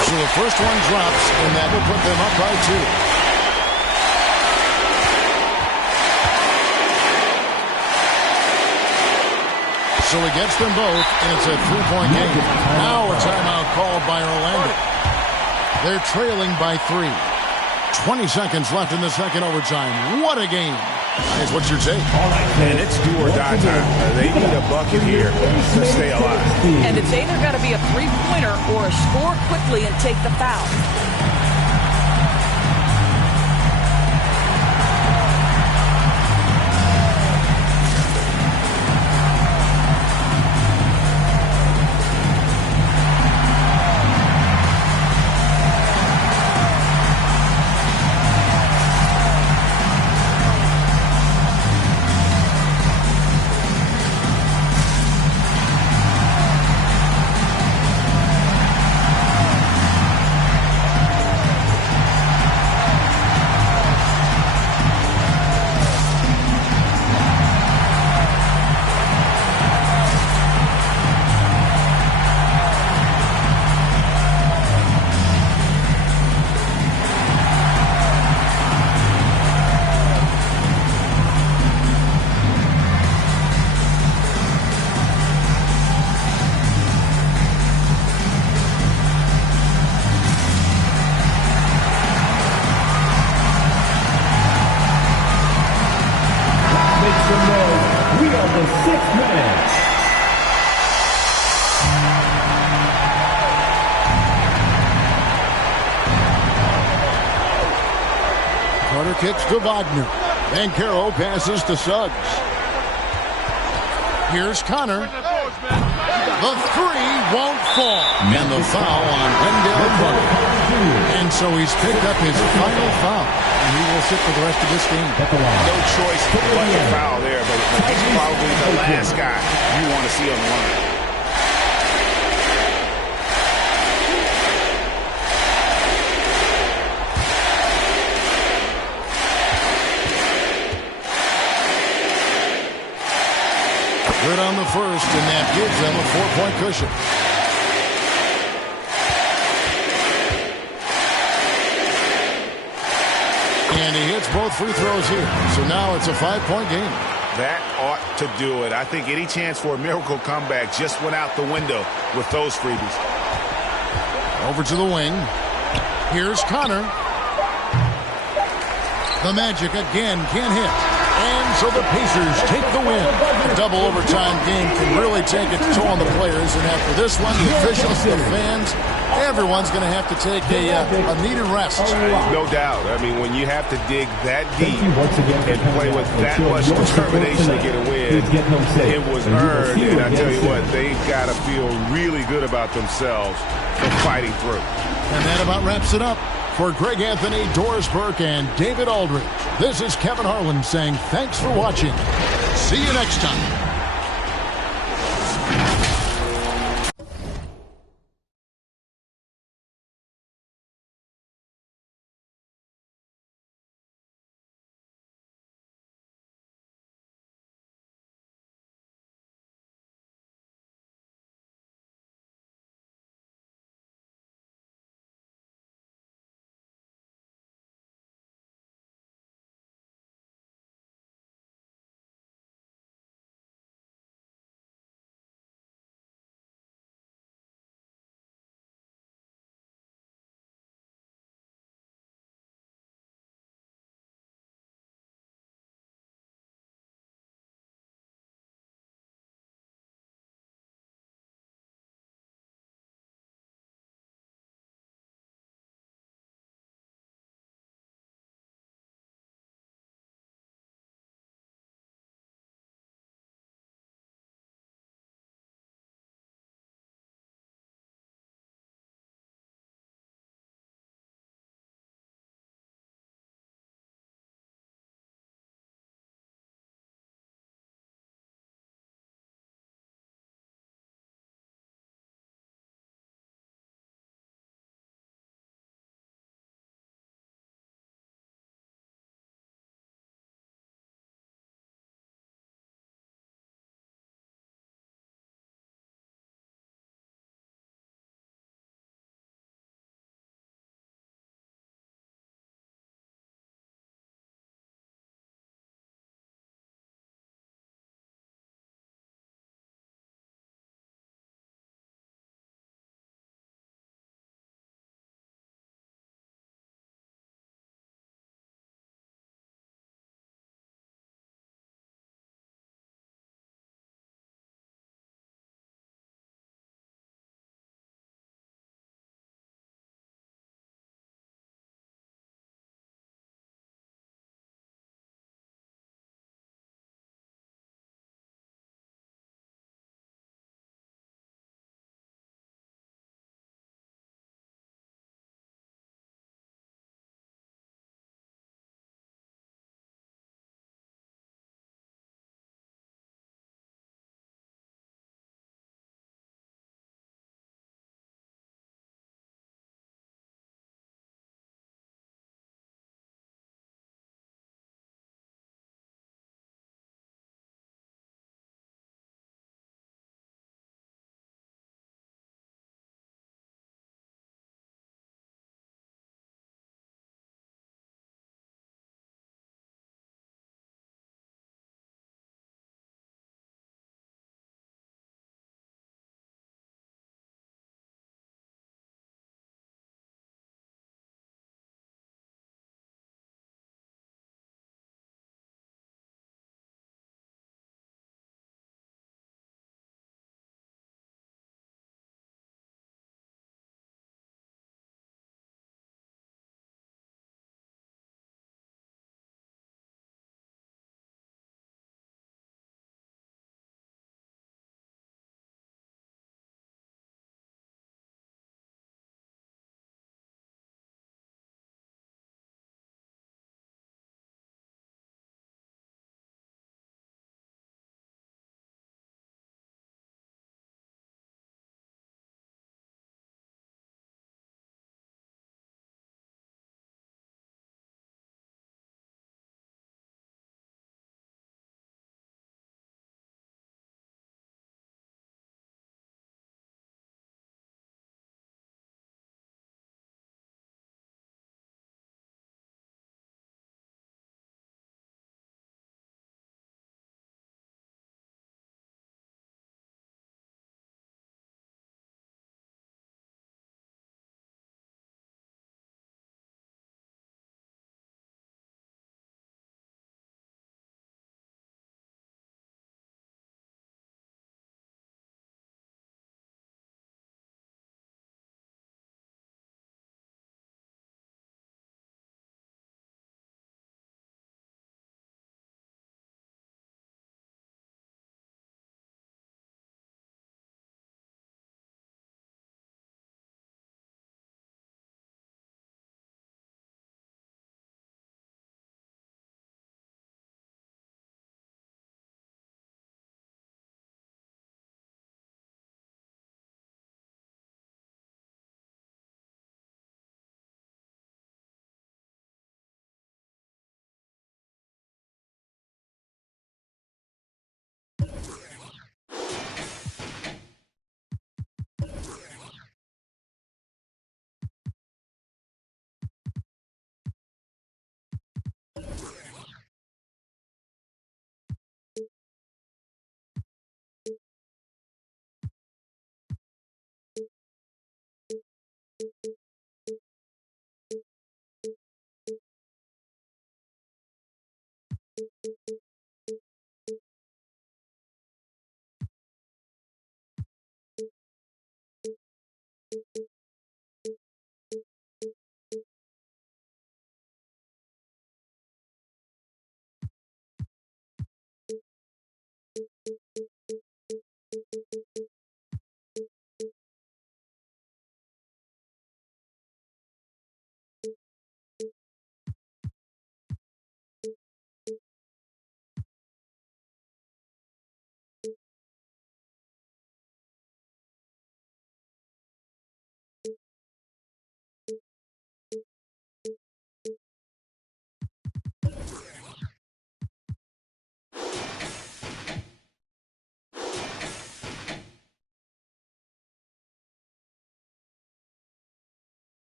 So the first one drops, and that will put them up by 2. So he gets them both, and it's a 3-point game. Now a timeout called by Orlando. They're trailing by 3. 20 seconds left in the second overtime. What a game. Guys, what's your take? And it's do or die time. They need a bucket here to stay alive. And it's either got to be a three-pointer or a score quickly and take the foul. We are the sixth man. Carter kicks to Wagner. Banchero passes to Suggs. Here's Connor. The three won't fall. And the foul on Wendell Carter. And so he's picked up his final foul. And he will sit for the rest of this game. No choice but to foul there, but he's probably the last guy you want to see on the line. Good on the first, and that gives them a 4-point cushion. And he hits both free throws here. So now it's a 5-point game. That ought to do it. I think any chance for a miracle comeback just went out the window with those freebies. Over to the wing. Here's Connor. The Magic again can't hit. And so the Pacers take the win. A double overtime game can really take its toll on the players. And after this one, the officials, the fans, everyone's going to have to take a needed rest. No doubt. I mean, when you have to dig that deep and play with that much determination to get a win, it was earned. And I tell you what, they've got to feel really good about themselves for fighting through. And that about wraps it up. For Greg Anthony, Doris Burke, and David Aldridge, this is Kevin Harlan saying thanks for watching. See you next time.